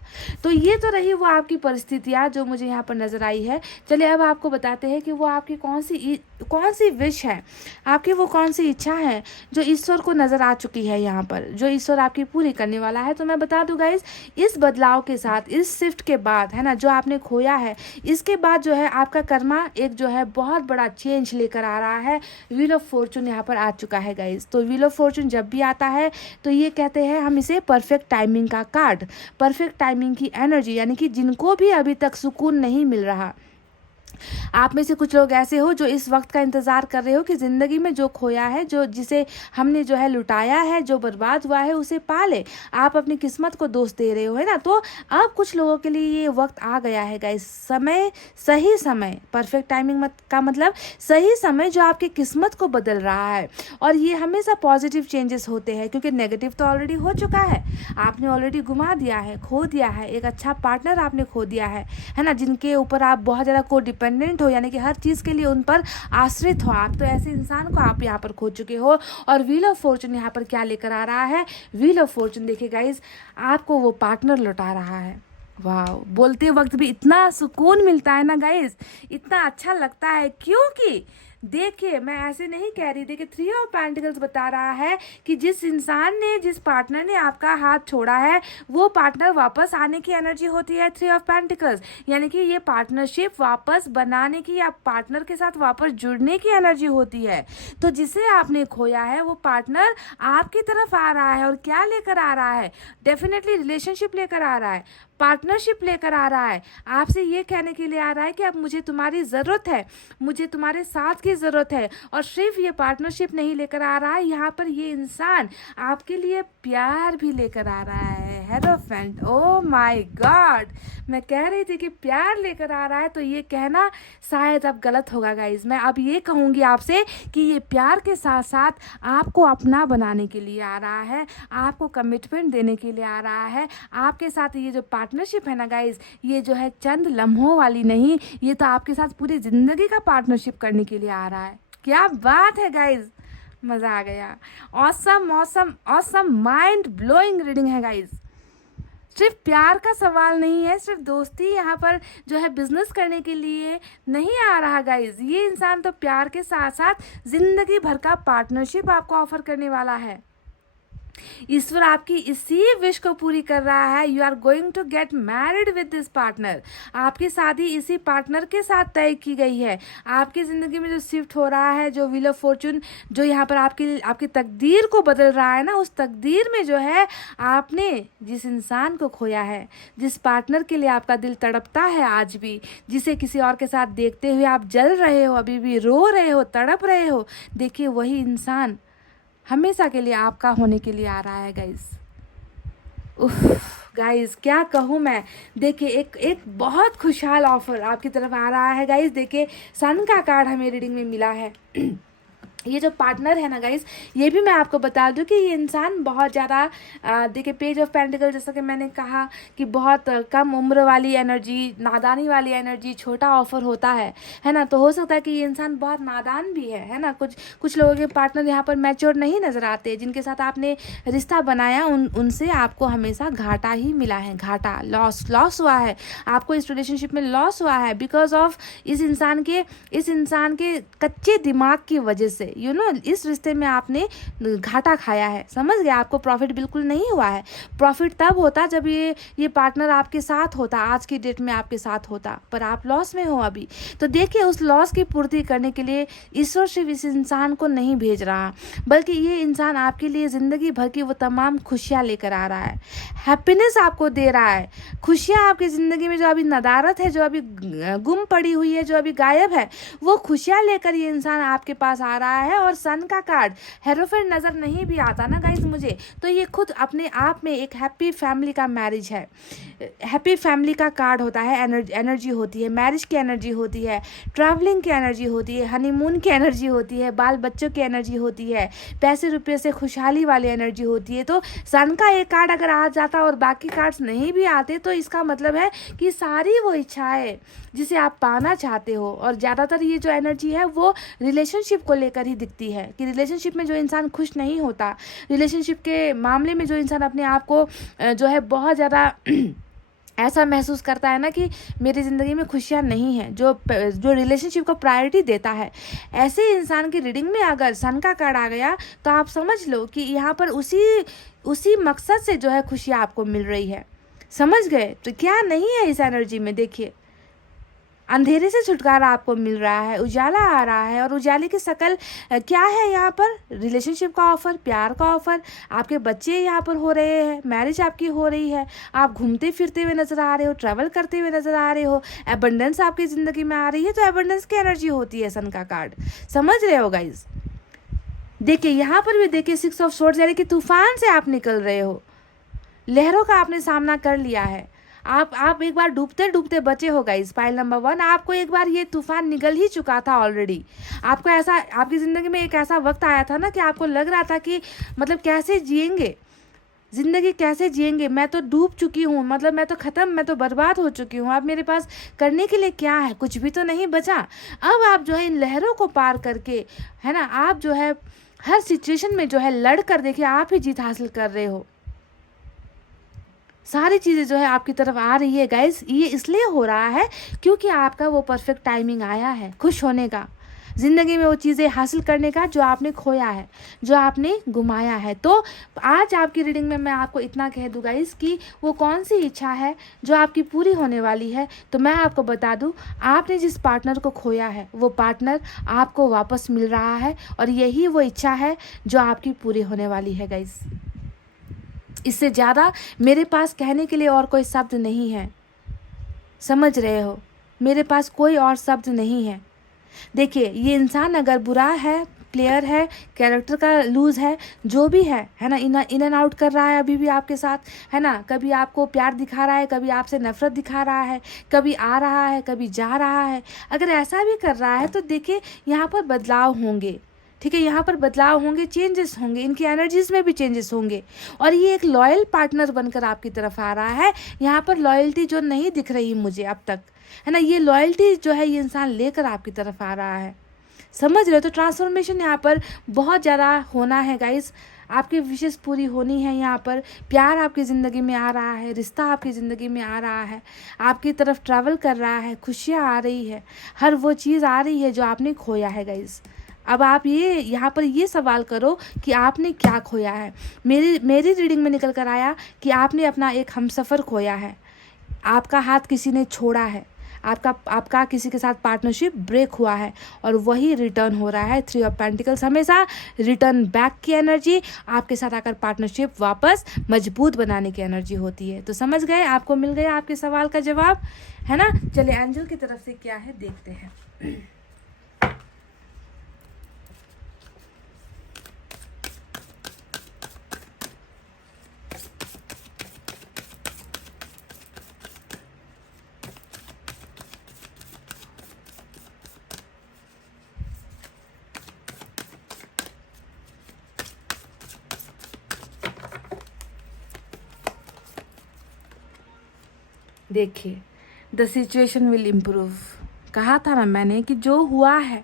तो ये तो रही वो आपकी परिस्थितियाँ जो मुझे यहाँ पर नज़र आई है। चलिए अब आपको बताते हैं कि वो आपकी कौन सी विश है, आपकी वो कौन सी इच्छा है जो ईश्वर को नज़र आ चुकी है यहाँ पर, जो ईश्वर आपकी पूरी करने वाला है। तो मैं बता दूँ गाइस, इस बदलाव के साथ, इस शिफ्ट के बाद, है ना, जो आपने खोया है, इसके बाद जो है आपका कर्मा एक जो है बहुत बड़ा चेंज लेकर आ रहा है। व्हील ऑफ फॉर्चून यहाँ पर आ चुका है गाइस। तो व्हील ऑफ फॉर्चून जब भी आता है तो ये कहते हैं हम इसे परफेक्ट टाइमिंग का कार्ड, परफेक्ट टाइमिंग की एनर्जी, यानी कि जिनको भी अभी तक सुकून नहीं मिल रहा, आप में से कुछ लोग ऐसे हो जो इस वक्त का इंतज़ार कर रहे हो कि ज़िंदगी में जो खोया है, जो जिसे हमने जो है लुटाया है, जो बर्बाद हुआ है, उसे पा ले। आप अपनी किस्मत को दोष दे रहे हो, है ना। तो अब कुछ लोगों के लिए ये वक्त आ गया है गाइस, समय, सही समय, परफेक्ट टाइमिंग का मतलब सही समय जो आपकी किस्मत को बदल रहा है। और ये हमेशा पॉजिटिव चेंजेस होते हैं, क्योंकि नेगेटिव तो ऑलरेडी हो चुका है, आपने ऑलरेडी घुमा दिया है, खो दिया है, एक अच्छा पार्टनर आपने खो दिया है ना, जिनके ऊपर आप बहुत ज़्यादा को डिपेंडेंट हो, यानी कि हर चीज़ के लिए उन पर आश्रित हो आप। तो ऐसे इंसान को आप यहाँ पर खो चुके हो। और व्हील ऑफ फॉर्चून यहाँ पर क्या लेकर आ रहा है, व्हील ऑफ फॉर्चून देखिए गाइज, आपको वो पार्टनर लौटा रहा है। वाह, बोलते वक्त भी इतना सुकून मिलता है ना गाइज, इतना अच्छा लगता है। क्योंकि देखिए, मैं ऐसे नहीं कह रही, देखिए 3 ऑफ पेंटिकल्स बता रहा है कि जिस इंसान ने, जिस पार्टनर ने आपका हाथ छोड़ा है, वो पार्टनर वापस आने की एनर्जी होती है 3 ऑफ पेंटिकल्स, यानी कि ये पार्टनरशिप वापस बनाने की या पार्टनर के साथ वापस जुड़ने की एनर्जी होती है। तो जिसे आपने खोया है वो पार्टनर आपकी तरफ आ रहा है, और क्या लेकर आ रहा है, डेफिनेटली रिलेशनशिप लेकर आ रहा है, पार्टनरशिप लेकर आ रहा है। आपसे ये कहने के लिए आ रहा है कि अब मुझे तुम्हारी ज़रूरत है, मुझे तुम्हारे साथ की ज़रूरत है। और सिर्फ ये पार्टनरशिप नहीं लेकर आ रहा है, यहाँ पर ये इंसान आपके लिए प्यार भी लेकर आ रहा है। हेरोफेंट, ओ माय गॉड, मैं कह रही थी कि प्यार लेकर आ रहा है, तो ये कहना शायद अब गलत होगा गाइज। मैं अब ये कहूँगी आपसे कि ये प्यार के साथ साथ आपको अपना बनाने के लिए आ रहा है, आपको कमिटमेंट देने के लिए आ रहा है। आपके साथ ये जो पार्टनरशिप है ना गाइज, ये जो है चंद लम्हों वाली नहीं, ये तो आपके साथ पूरी ज़िंदगी का पार्टनरशिप करने के लिए आ रहा है। क्या बात है गाइज, मज़ा आ गया। Awesome awesome awesome, mind blowing reading है गाइज। सिर्फ प्यार का सवाल नहीं है, सिर्फ दोस्ती यहाँ पर जो है बिजनेस करने के लिए नहीं आ रहा गाइज। ये इंसान तो प्यार के साथ साथ जिंदगी भर का पार्टनरशिप आपको ऑफर करने वाला है। ईश्वर आपकी इसी विश को पूरी कर रहा है। You are going to get married with this partner. आपकी शादी इसी पार्टनर के साथ तय की गई है। आपकी ज़िंदगी में जो शिफ्ट हो रहा है, जो व्हील ऑफ फॉर्चून जो यहाँ पर आपकी तकदीर को बदल रहा है ना, उस तकदीर में जो है आपने जिस इंसान को खोया है, जिस पार्टनर के लिए आपका दिल तड़पता है आज भी, जिसे किसी और के साथ देखते हुए आप जल रहे हो, अभी भी रो रहे हो, तड़प रहे हो, देखिए वही इंसान हमेशा के लिए आपका होने के लिए आ रहा है गाइज। उफ गाइज, क्या कहूँ मैं। देखिए एक बहुत खुशहाल ऑफर आपकी तरफ आ रहा है गाइज। देखिए सन का कार्ड हमें रीडिंग में मिला है। ये जो पार्टनर है ना गाइस, ये भी मैं आपको बता दूं कि ये इंसान बहुत ज़्यादा, देखिए पेज ऑफ पेंटिकल, जैसा कि मैंने कहा कि बहुत कम उम्र वाली एनर्जी, नादानी वाली एनर्जी, छोटा ऑफर होता है ना। तो हो सकता है कि ये इंसान बहुत नादान भी है ना। कुछ लोगों के पार्टनर यहाँ पर मैच्योर नहीं नज़र आते, जिनके साथ आपने रिश्ता बनाया उनसे आपको हमेशा घाटा ही मिला है, घाटा, लॉस हुआ है, आपको इस रिलेशनशिप में लॉस हुआ है बिकॉज ऑफ इस इंसान के कच्चे दिमाग की वजह से। इस रिश्ते में आपने घाटा खाया है, समझ गए। आपको प्रॉफिट बिल्कुल नहीं हुआ है। प्रॉफिट तब होता जब ये पार्टनर आपके साथ होता, आज की डेट में आपके साथ होता, पर आप लॉस में हो अभी। तो देखिए उस लॉस की पूर्ति करने के लिए ईश्वर सिर्फ इस इंसान को नहीं भेज रहा, बल्कि ये इंसान आपके लिए ज़िंदगी भर की वो तमाम खुशियाँ लेकर आ रहा है, हैप्पीनेस आपको दे रहा है। खुशियाँ आपकी ज़िंदगी में जो अभी नदारत है, जो अभी गुम पड़ी हुई है, जो अभी गायब है, वो खुशियाँ लेकर ये इंसान आपके पास आ रहा है। और सन का कार्ड, हेरोफेंट नज़र नहीं भी आता ना गाइस मुझे, तो ये खुद अपने आप में एक हैप्पी फैमिली का मैरिज है। हैप्पी फैमिली का कार्ड होता है, एनर्जी होती है, मैरिज की एनर्जी होती है, ट्रैवलिंग की एनर्जी होती है, हनीमून की एनर्जी होती है, बाल बच्चों की एनर्जी होती है, पैसे रुपये से खुशहाली वाली एनर्जी होती है। तो सन का एक कार्ड अगर आ जाता और बाकी कार्ड्स नहीं भी आते तो इसका मतलब है कि सारी वो इच्छाएं जिसे आप पाना चाहते हो, और ज़्यादातर ये जो एनर्जी है वो रिलेशनशिप को लेकर ही दिखती है कि रिलेशनशिप में जो इंसान खुश नहीं होता, रिलेशनशिप के मामले में जो इंसान अपने आप को जो है बहुत ज़्यादा ऐसा महसूस करता है ना कि मेरी ज़िंदगी में खुशियाँ नहीं हैं, जो रिलेशनशिप को प्रायोरिटी देता है, ऐसे इंसान की रीडिंग में अगर सन का कार्ड आ गया तो आप समझ लो कि यहाँ पर उसी मकसद से जो है खुशियाँ आपको मिल रही है। समझ गए? तो क्या नहीं है इस एनर्जी में, देखिए अंधेरे से छुटकारा आपको मिल रहा है, उजाला आ रहा है, और उजाले की शक्ल क्या है यहाँ पर? रिलेशनशिप का ऑफर, प्यार का ऑफर, आपके बच्चे यहाँ पर हो रहे हैं, मैरिज आपकी हो रही है, आप घूमते फिरते हुए नज़र आ रहे हो, ट्रैवल करते हुए नज़र आ रहे हो, एबंडेंस आपकी ज़िंदगी में आ रही है। तो एबंडेंस की एनर्जी होती है सन का कार्ड, समझ रहे हो गाइज? देखिए यहाँ पर भी देखिए 6 ऑफ स्वॉर्ड्स, यानी कि तूफान से आप निकल रहे हो, लहरों का आपने सामना कर लिया है। आप एक बार डूबते डूबते बचे हो गाइस। पाइल नंबर 1, आपको एक बार ये तूफान निगल ही चुका था ऑलरेडी। आपको ऐसा, आपकी ज़िंदगी में एक ऐसा वक्त आया था ना कि आपको लग रहा था कि मतलब कैसे जिएंगे ज़िंदगी, कैसे जिएंगे, मैं तो डूब चुकी हूँ, मतलब मैं तो ख़त्म, मैं तो बर्बाद हो चुकी हूँ, अब मेरे पास करने के लिए क्या है, कुछ भी तो नहीं बचा। अब आप जो है इन लहरों को पार करके, है ना, आप जो है हर सिचुएशन में जो है लड़ कर देखिए आप ही जीत हासिल कर रहे हो। सारी चीज़ें जो है आपकी तरफ आ रही है गाइस। ये इसलिए हो रहा है क्योंकि आपका वो परफेक्ट टाइमिंग आया है खुश होने का, ज़िंदगी में वो चीज़ें हासिल करने का जो आपने खोया है, जो आपने घुमाया है। तो आज आपकी रीडिंग में मैं आपको इतना कह दूँ गाइस कि वो कौन सी इच्छा है जो आपकी पूरी होने वाली है। तो मैं आपको बता दूँ, आपने जिस पार्टनर को खोया है वो पार्टनर आपको वापस मिल रहा है, और यही वो इच्छा है जो आपकी पूरी होने वाली है गाइस। इससे ज़्यादा मेरे पास कहने के लिए और कोई शब्द नहीं है, समझ रहे हो? मेरे पास कोई और शब्द नहीं है। देखिए ये इंसान अगर बुरा है, प्लेयर है, कैरेक्टर का लूज है, जो भी है ना, इन एंड आउट कर रहा है अभी भी आपके साथ, है ना, कभी आपको प्यार दिखा रहा है, कभी आपसे नफरत दिखा रहा है, कभी आ रहा है, कभी जा रहा है, अगर ऐसा भी कर रहा है तो देखिए यहाँ पर बदलाव होंगे, ठीक है, यहाँ पर बदलाव होंगे, चेंजेस होंगे, इनकी एनर्जीज में भी चेंजेस होंगे, और ये एक लॉयल पार्टनर बनकर आपकी तरफ आ रहा है। यहाँ पर लॉयल्टी जो नहीं दिख रही मुझे अब तक, है ना, ये लॉयल्टी जो है ये इंसान लेकर आपकी तरफ आ रहा है, समझ रहे हो? तो ट्रांसफॉर्मेशन यहाँ पर बहुत ज़्यादा होना है गाइस, आपकी विशेष पूरी होनी है। यहाँ पर प्यार आपकी ज़िंदगी में आ रहा है, रिश्ता आपकी ज़िंदगी में आ रहा है, आपकी तरफ ट्रैवल कर रहा है, खुशियाँ आ रही है, हर वो चीज़ आ रही है जो आपने खोया है गाइस। अब आप ये यहाँ पर ये सवाल करो कि आपने क्या खोया है। मेरी रीडिंग में निकल कर आया कि आपने अपना एक हमसफ़र खोया है, आपका हाथ किसी ने छोड़ा है, आपका किसी के साथ पार्टनरशिप ब्रेक हुआ है, और वही रिटर्न हो रहा है। 3 ऑफ पेंटिकल्स हमेशा रिटर्न बैक की एनर्जी, आपके साथ आकर पार्टनरशिप वापस मजबूत बनाने की एनर्जी होती है। तो समझ गए, आपको मिल गया आपके सवाल का जवाब, है ना? चलिए एंजल की तरफ से क्या है देखते हैं। देखिए द सिचुएशन विल इम्प्रूव, कहा था ना मैंने कि जो हुआ है,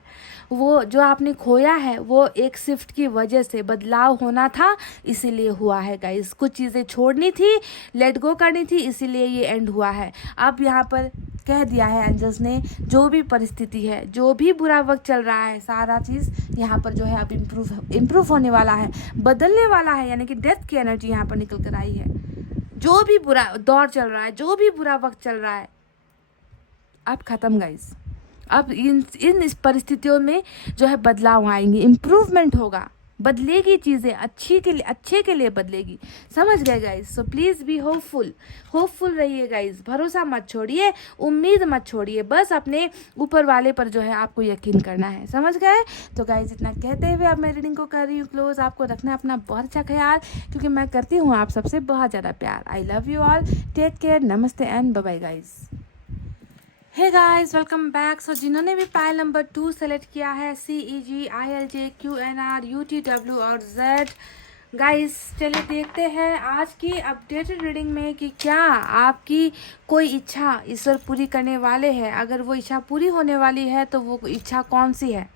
वो जो आपने खोया है, वो एक शिफ्ट की वजह से बदलाव होना था, इसीलिए हुआ है गाइस। कुछ चीज़ें छोड़नी थी, लेट गो करनी थी, इसीलिए ये एंड हुआ है। अब यहाँ पर कह दिया है एंजल्स ने, जो भी परिस्थिति है, जो भी बुरा वक्त चल रहा है, सारा चीज़ यहाँ पर जो है अब इम्प्रूव होने वाला है, बदलने वाला है, यानी कि डेथ की एनर्जी यहाँ पर निकल कर आई है। जो भी बुरा दौर चल रहा है, जो भी बुरा वक्त चल रहा है, अब ख़त्म गाइस। अब इन परिस्थितियों में जो है बदलाव आएंगे, इम्प्रूवमेंट होगा, बदलेगी चीज़ें, अच्छे के लिए बदलेगी। समझ गए guys? So please be hopeful रहिए गाइज। भरोसा मत छोड़िए, उम्मीद मत छोड़िए, बस अपने ऊपर वाले पर जो है आपको यकीन करना है। समझ गए? तो गाइज इतना कहते हुए अब मैं रीडिंग को कर रही हूँ क्लोज। आपको रखना है अपना बहुत अच्छा ख्याल, क्योंकि मैं करती हूँ आप सबसे बहुत ज़्यादा प्यार। I love you all, take care, नमस्ते and bye bye guys. Hey guys, welcome back. So जिन्होंने भी पाइल नंबर 2 सेलेक्ट किया है, CEG ILJ QNR UTW और Z, गाइस चलिए देखते हैं आज की अपडेटेड रीडिंग में कि क्या आपकी कोई इच्छा ईश्वर पूरी करने वाले हैं। अगर वो इच्छा पूरी होने वाली है तो वो इच्छा कौन सी है।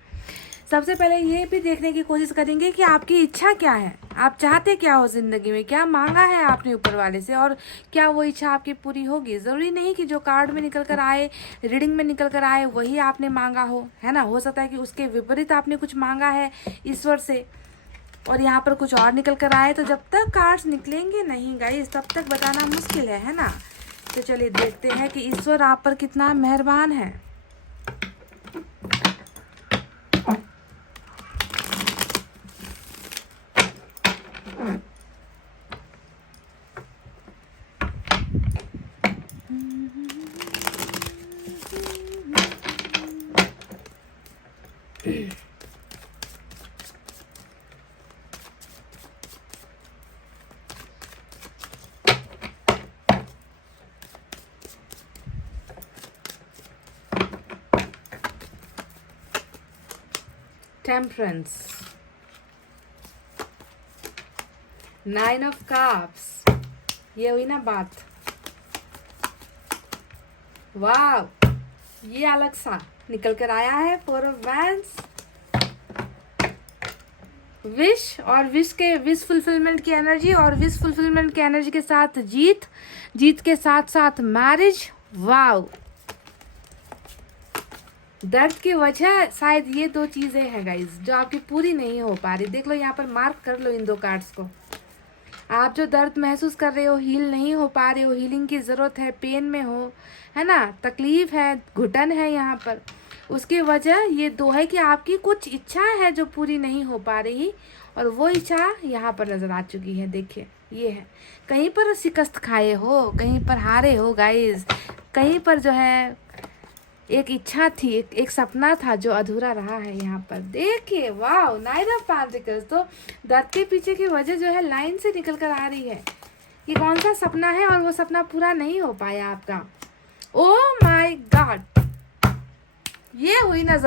सबसे पहले ये भी देखने की कोशिश करेंगे कि आपकी इच्छा क्या है, आप चाहते क्या हो ज़िंदगी में, क्या मांगा है आपने ऊपर वाले से और क्या वो इच्छा आपकी पूरी होगी। ज़रूरी नहीं कि जो कार्ड में निकल कर आए, रीडिंग में निकल कर आए वही आपने मांगा हो, है ना। हो सकता है कि उसके विपरीत आपने कुछ मांगा है ईश्वर से और यहाँ पर कुछ और निकल कर आए। तो जब तक कार्ड्स निकलेंगे नहीं गाइस, तब तक बताना मुश्किल है ना। तो चलिए देखते हैं कि ईश्वर आप पर कितना मेहरबान है। टेम्परेंस, 9 ऑफ कप्स, ये हुई ना बात। वाह, ये अलग सा निकल कर आया है 4 ऑफ वैंड्स। विश फुलफिलमेंट की एनर्जी और विश फुलफिलमेंट की एनर्जी के साथ जीत के साथ साथ मैरिज। वाह, दर्द की वजह शायद ये 2 चीज़ें हैं गाइज जो आपकी पूरी नहीं हो पा रही। देख लो यहाँ पर, मार्क कर लो इन 2 कार्ड्स को। आप जो दर्द महसूस कर रहे हो, हील नहीं हो पा रहे हो, हीलिंग की ज़रूरत है, पेन में हो, है ना, तकलीफ है, घुटन है यहाँ पर, उसकी वजह ये 2 है कि आपकी कुछ इच्छा है जो पूरी नहीं हो पा रही और वो इच्छा यहाँ पर नज़र आ चुकी है। देखिए ये है, कहीं पर शिकस्त खाए हो, कहीं पर हारे हो गाइज, कहीं पर जो है एक इच्छा थी, एक सपना था जो अधूरा रहा है यहाँ पर। देखिए वाह, 9 ऑफ पेंटिकल्स। तो दर्द के पीछे की वजह जो है लाइन से निकल कर आ रही है कि कौन सा सपना है और वो सपना पूरा नहीं हो पाया आपका। ओह माय गॉड, ये हुई ना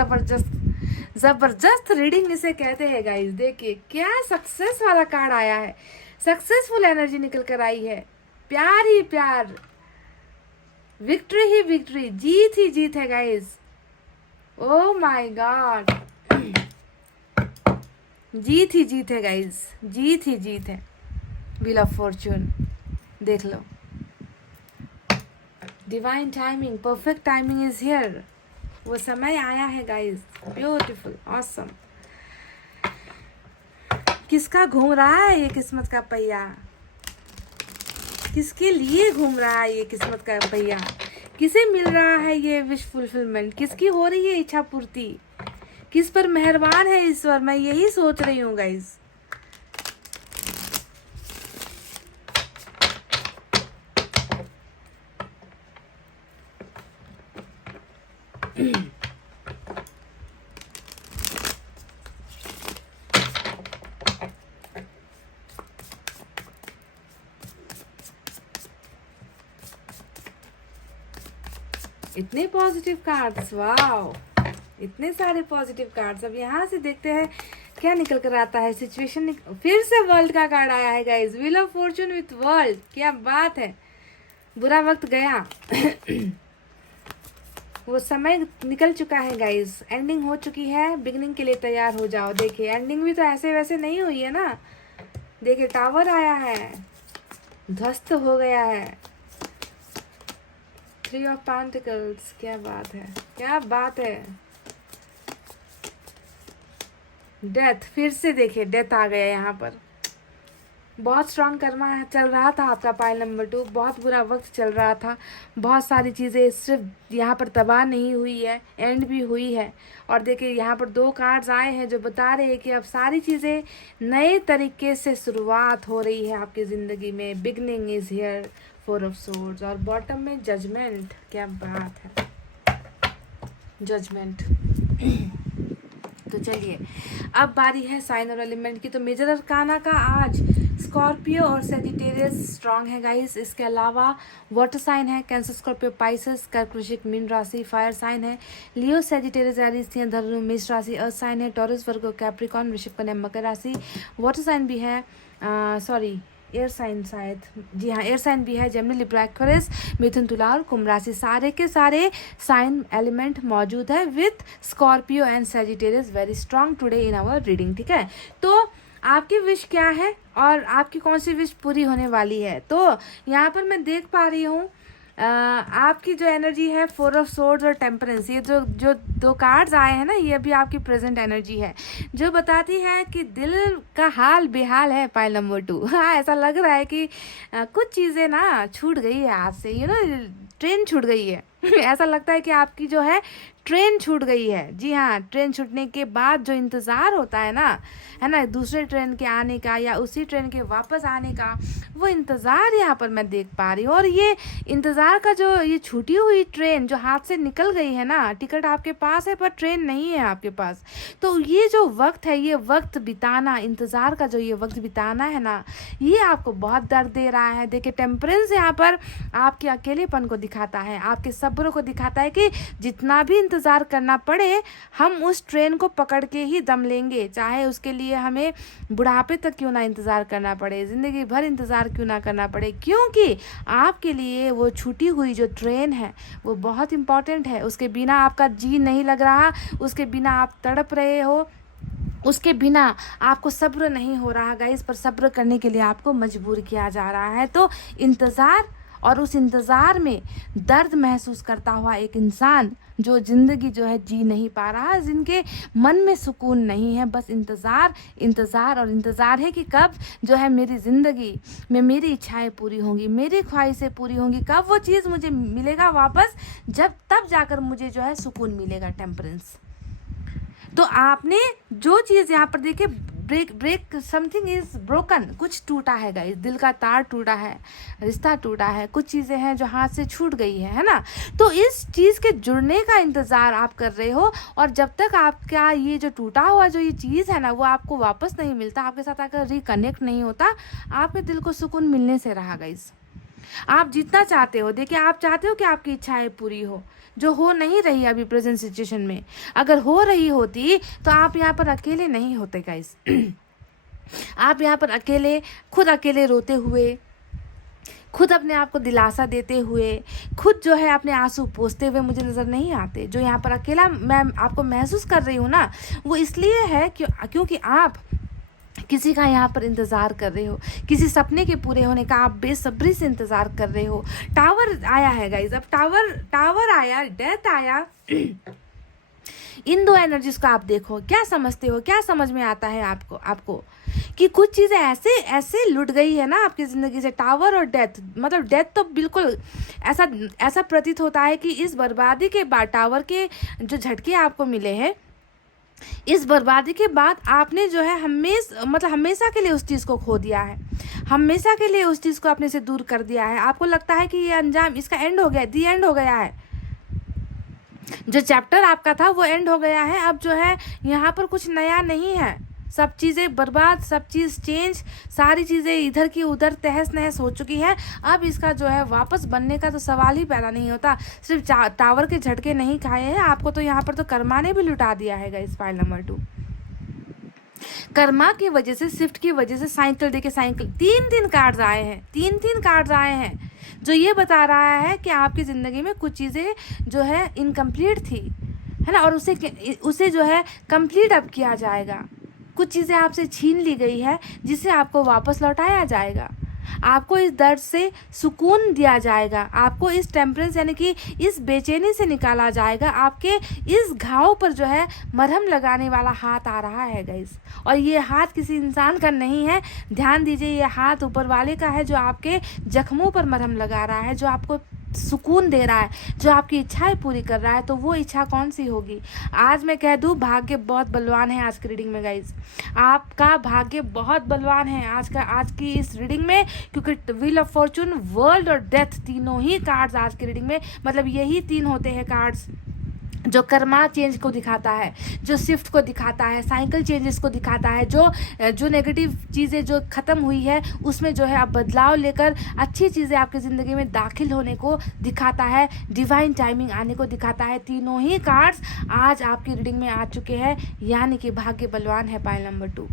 जबरदस्त रीडिंग इसे कहते हैं गाइस। देखिए क्या सक्सेस वाला कार्ड आया है, सक्सेसफुल एनर्जी निकल कर आई है, प्यार ही प्यार, विक्ट्री ही विक्ट्री, जीत ही जीत है गाइस। ओह माय गॉड, जीत ही जीत है गाइस, जीत ही जीत है। व्हील ऑफ फॉर्चून देख लो, divine timing, perfect timing is here. वो समय आया है गाइस, ब्यूटीफुल, ऑसम। किसका घूम रहा है ये किस्मत का पहिया, किसके लिए घूम रहा है ये किस्मत का पहिया, किसे मिल रहा है ये विश फुलफिलमेंट, किसकी हो रही है इच्छा पूर्ति, किस पर मेहरबान है ईश्वर। मैं यही सोच रही हूँ गाइस। इतने पॉजिटिव कार्ड्स, वाओ, इतने सारे पॉजिटिव कार्ड्स। अब यहाँ से देखते हैं क्या निकल कर आता है। सिचुएशन, फिर से वर्ल्ड का कार्ड आया है guys, wheel of Fortune with world. क्या बात है, बुरा वक्त गया वो समय निकल चुका है गाइस, एंडिंग हो चुकी है, बिगनिंग के लिए तैयार हो जाओ। देखिए एंडिंग भी तो ऐसे वैसे नहीं हुई है ना। देखिए टावर आया है, ध्वस्त हो गया है, 3 ऑफ पेंटिकल्स। क्या बात है, क्या बात है। डेथ, फिर से देखिए डेथ आ गया यहाँ पर। बहुत स्ट्रांग कर्मा चल रहा था आपका पाइल नंबर 2, बहुत बुरा वक्त चल रहा था, बहुत सारी चीज़ें सिर्फ यहाँ पर तबाह नहीं हुई है, एंड भी हुई है। और देखिए यहाँ पर 2 कार्ड्स आए हैं जो बता रहे हैं कि अब सारी चीज़ें नए तरीके से शुरुआत हो रही है आपकी ज़िंदगी में। Beginning is here, 4 of swords, और बॉटम में जजमेंट। क्या बात है, जजमेंट। तो चलिए अब बारी है साइन और एलिमेंट की। तो मेजर अरकाना का आज स्कॉर्पियो और सेजिटेरियस स्ट्रांग है गाइस। इसके अलावा वाटर साइन है कैंसर, स्कॉर्पियो, पाइसेस, कर्क, वृश्चिक, मीन राशि। फायर साइन है लियो, सेजिटेरियस, एरीज, सिंह, धनु, मेष राशि। अर्थ साइन है टॉरस, वर्गो, कैप्रिकॉर्न, वृश्चिक, कन्या, मकर राशि। वाटर साइन भी है, एयर साइन शायद, जी हाँ एयर साइन भी है, जेमिनी, लिब्रा, एक्वेरियस, मिथुन, तुला और कुंभ राशि। सारे के सारे साइन एलिमेंट मौजूद है with Scorpio and Sagittarius very strong today in our reading. ठीक है, तो आपकी विश क्या है और आपकी कौन सी विश पूरी होने वाली है? तो यहाँ पर मैं देख पा रही हूँ आपकी जो एनर्जी है 4 ऑफ सोर्ड्स और टेम्परेंस, ये जो जो 2 कार्ड्स आए हैं ना, ये भी आपकी प्रेजेंट एनर्जी है जो बताती है कि दिल का हाल बेहाल है। पाइल नंबर 2, हाँ ऐसा लग रहा है कि कुछ चीज़ें ना छूट गई है हाथ से, ट्रेन छूट गई है। ऐसा लगता है कि आपकी जो है ट्रेन छूट गई है। जी हाँ, ट्रेन छूटने के बाद जो इंतज़ार होता है ना, दूसरे ट्रेन के आने का या उसी ट्रेन के वापस आने का, वो इंतज़ार यहाँ पर मैं देख पा रही हूँ। और ये इंतज़ार का जो ये छूटी हुई ट्रेन जो हाथ से निकल गई है ना, टिकट आपके पास है पर ट्रेन नहीं है आपके पास, तो ये जो वक्त है, ये वक्त बिताना, इंतज़ार का जो ये वक्त बिताना है ना, ये आपको बहुत दर्द दे रहा है। देखिए टेम्परेंस यहाँ पर आपके अकेलेपन को दिखाता है, आपके सब्र को दिखाता है कि जितना भी इंतज़ार करना पड़े हम उस ट्रेन को पकड़ के ही दम लेंगे, चाहे उसके लिए हमें बुढ़ापे तक क्यों ना इंतज़ार करना पड़े, ज़िंदगी भर इंतज़ार क्यों ना करना पड़े, क्योंकि आपके लिए वो छूटी हुई जो ट्रेन है वो बहुत इम्पॉर्टेंट है। उसके बिना आपका जी नहीं लग रहा, उसके बिना आप तड़प रहे हो, उसके बिना आपको सब्र नहीं हो रहा गाइस, पर सब्र करने के लिए आपको मजबूर किया जा रहा है। तो इंतज़ार, और उस इंतज़ार में दर्द महसूस करता हुआ एक इंसान जो ज़िंदगी जो है जी नहीं पा रहा, जिनके मन में सुकून नहीं है, बस इंतज़ार इंतज़ार और इंतज़ार है कि कब जो है मेरी ज़िंदगी में मेरी इच्छाएं पूरी होंगी, मेरी ख्वाहिशें पूरी होंगी, कब वो चीज़ मुझे मिलेगा वापस, जब तब जाकर मुझे जो है सुकून मिलेगा। टेम्परेंस, तो आपने जो चीज़ यहाँ पर देखिए, ब्रेक समथिंग इज ब्रोकन, कुछ टूटा है गाइस, दिल का तार टूटा है, रिश्ता टूटा है, कुछ चीज़ें हैं जो हाथ से छूट गई है ना। तो इस चीज़ के जुड़ने का इंतज़ार आप कर रहे हो, और जब तक आपका ये जो टूटा हुआ जो ये चीज़ है ना वो आपको वापस नहीं मिलता, आपके साथ आकर रिकनेक्ट नहीं होता, आपके दिल को सुकून मिलने से रहा गाइस। आप जितना चाहते हो, देखिए आप चाहते हो कि आपकी इच्छाएं पूरी हो, जो हो नहीं रही अभी प्रेजेंट सिचुएशन में, अगर हो रही होती तो आप यहाँ पर अकेले नहीं होते गाइस। आप यहाँ पर अकेले, खुद अकेले रोते हुए, खुद अपने आप को दिलासा देते हुए, खुद जो है अपने आंसू पोंछते हुए मुझे नज़र नहीं आते। जो यहाँ पर अकेला मैं आपको महसूस कर रही हूँ ना, वो इसलिए है क्योंकि आप किसी का यहाँ पर इंतज़ार कर रहे हो, किसी सपने के पूरे होने का आप बेसब्री से इंतज़ार कर रहे हो। टावर आया है गाइज, अब टावर आया, डेथ आया। इन 2 एनर्जीज को आप देखो, क्या समझते हो, क्या समझ में आता है आपको कि कुछ चीज़ें ऐसे लुट गई है ना आपकी ज़िंदगी से। टावर और डेथ, मतलब डेथ तो बिल्कुल ऐसा प्रतीत होता है कि इस बर्बादी के बाद, टावर के जो झटके आपको मिले हैं, इस बर्बादी के बाद आपने जो है हमेशा के लिए उस चीज़ को खो दिया है, हमेशा के लिए उस चीज़ को अपने से दूर कर दिया है। आपको लगता है कि ये अंजाम, इसका एंड हो गया, दी एंड हो गया है, जो चैप्टर आपका था वो एंड हो गया है। अब जो है यहाँ पर कुछ नया नहीं है, सब चीज़ें बर्बाद, सब चीज़ चेंज, सारी चीज़ें इधर की उधर तहस नहस हो चुकी है। अब इसका जो है वापस बनने का तो सवाल ही पैदा नहीं होता। सिर्फ टावर के झटके नहीं खाए हैं आपको, तो यहाँ पर तो कर्मा ने भी लुटा दिया है गाइस। फाइल नंबर 2, कर्मा की वजह से, शिफ्ट की वजह से, साइकिल देखिए, साइकिल 3 कार्ड्स आए हैं, 3 कार्ड्स आए हैं, जो ये बता रहा है कि आपकी ज़िंदगी में कुछ चीज़ें जो है इनकम्प्लीट थी, है ना, और उसे जो है कंप्लीट अब किया जाएगा। कुछ चीज़ें आपसे छीन ली गई है जिसे आपको वापस लौटाया जाएगा। आपको इस दर्द से सुकून दिया जाएगा, आपको इस टेम्परेंस यानी कि इस बेचैनी से निकाला जाएगा। आपके इस घाव पर जो है मरहम लगाने वाला हाथ आ रहा है गाइस, और ये हाथ किसी इंसान का नहीं है। ध्यान दीजिए, ये हाथ ऊपर वाले का है जो आपके जख्मों पर मरहम लगा रहा है, जो आपको सुकून दे रहा है, जो आपकी इच्छाएं पूरी कर रहा है। तो वो इच्छा कौन सी होगी? आज मैं कह दूं, भाग्य बहुत बलवान है आज की रीडिंग में गाइज। आपका भाग्य बहुत बलवान है आज की इस रीडिंग में, क्योंकि व्हील ऑफ फॉर्चून, वर्ल्ड और डेथ, तीनों ही कार्ड्स आज की रीडिंग में, मतलब यही तीन होते हैं कार्ड्स जो कर्मा चेंज को दिखाता है, जो शिफ्ट को दिखाता है, साइकिल चेंजेस को दिखाता है, जो नेगेटिव चीज़ें जो ख़त्म हुई है उसमें जो है आप बदलाव लेकर अच्छी चीज़ें आपकी ज़िंदगी में दाखिल होने को दिखाता है, डिवाइन टाइमिंग आने को दिखाता है। तीनों ही कार्ड्स आज आपकी रीडिंग में आ चुके हैं, यानी कि भाग्य बलवान है पाइल नंबर 2।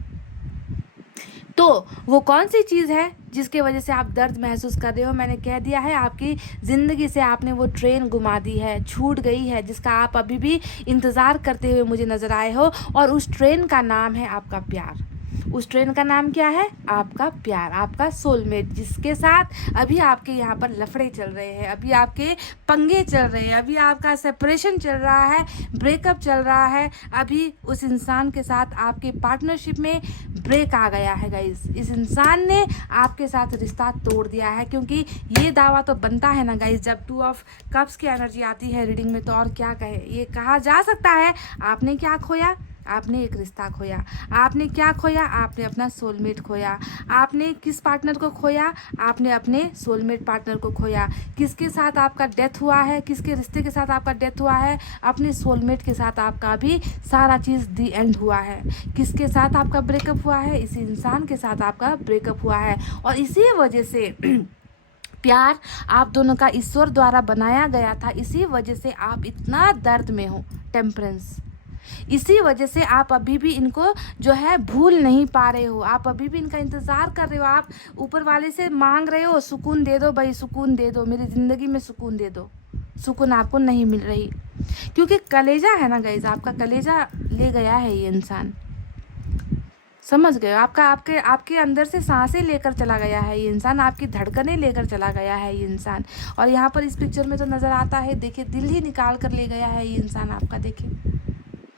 तो वो कौन सी चीज़ है जिसके वजह से आप दर्द महसूस कर रहे हो? मैंने कह दिया है, आपकी ज़िंदगी से आपने वो ट्रेन गुमा दी है, छूट गई है, जिसका आप अभी भी इंतज़ार करते हुए मुझे नज़र आए हो, और उस ट्रेन का नाम है आपका प्यार। उस ट्रेन का नाम क्या है? आपका प्यार, आपका सोलमेट, जिसके साथ अभी आपके यहाँ पर लफड़े चल रहे हैं, अभी आपके पंगे चल रहे हैं, अभी आपका सेपरेशन चल रहा है, ब्रेकअप चल रहा है। अभी उस इंसान के साथ आपके पार्टनरशिप में ब्रेक आ गया है गाइस। इस इंसान ने आपके साथ रिश्ता तोड़ दिया है, क्योंकि ये दावा तो बनता है ना गाइस, जब 2 ऑफ कप्स की एनर्जी आती है रीडिंग में, तो और क्या कहे, ये कहा जा सकता है आपने क्या खोया? आपने एक रिश्ता खोया। आपने क्या खोया? आपने अपना सोलमेट खोया। आपने किस पार्टनर को खोया? आपने अपने सोलमेट पार्टनर को खोया। किसके साथ आपका डेथ हुआ है? किसके रिश्ते के साथ आपका डेथ हुआ है? अपने सोलमेट के साथ आपका भी सारा चीज़ दी एंड हुआ है। किसके साथ आपका ब्रेकअप हुआ है? इसी इंसान के साथ आपका ब्रेकअप हुआ है, और इसी वजह से प्यार आप दोनों का ईश्वर द्वारा बनाया गया था। इसी वजह से आप इतना दर्द में हो, टेम्परेंस। इसी वजह से आप अभी भी इनको जो है भूल नहीं पा रहे हो, आप अभी भी इनका इंतज़ार कर रहे हो। आप ऊपर वाले से मांग रहे हो, सुकून दे दो भाई, सुकून दे दो, मेरी ज़िंदगी में सुकून दे दो। सुकून आपको नहीं मिल रही, क्योंकि कलेजा है ना गाइस, आपका कलेजा ले गया है ये इंसान। समझ गए? आपके अंदर से सांसें लेकर चला गया है ये इंसान, आपकी धड़कनें लेकर चला गया है ये इंसान। और यहाँ पर इस पिक्चर में तो नज़र आता है, देखिए दिल ही निकाल कर ले गया है ये इंसान आपका। देखिए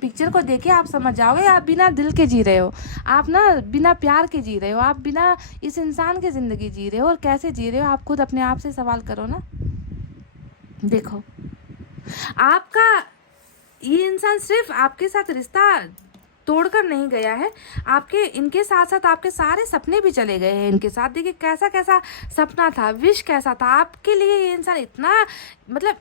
पिक्चर को देखिए, आप समझ जाओगे, आप बिना दिल के जी रहे हो, आप ना बिना प्यार के जी रहे हो, आप बिना इस इंसान की ज़िंदगी जी रहे हो। और कैसे जी रहे हो, आप खुद अपने आप से सवाल करो ना। देखो, आपका ये इंसान सिर्फ आपके साथ रिश्ता तोड़कर नहीं गया है, आपके इनके साथ साथ आपके सारे सपने भी चले गए हैं इनके साथ। देखिए कैसा कैसा सपना था, विश कैसा था आपके लिए ये इंसान, इतना मतलब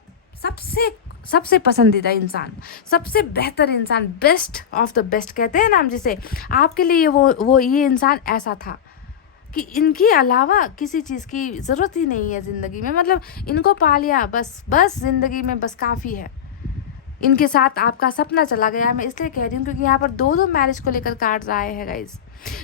सबसे पसंदीदा इंसान, सबसे बेहतर इंसान, बेस्ट ऑफ द बेस्ट कहते हैं ना हम जिसे, आपके लिए वो ये इंसान ऐसा था कि इनके अलावा किसी चीज़ की ज़रूरत ही नहीं है ज़िंदगी में। मतलब इनको पा लिया बस ज़िंदगी में बस काफ़ी है। इनके साथ आपका सपना चला गया। मैं इसलिए कह रही हूँ क्योंकि यहाँ पर दो मैरिज को लेकर कार्ड्स आए हैं गाइज,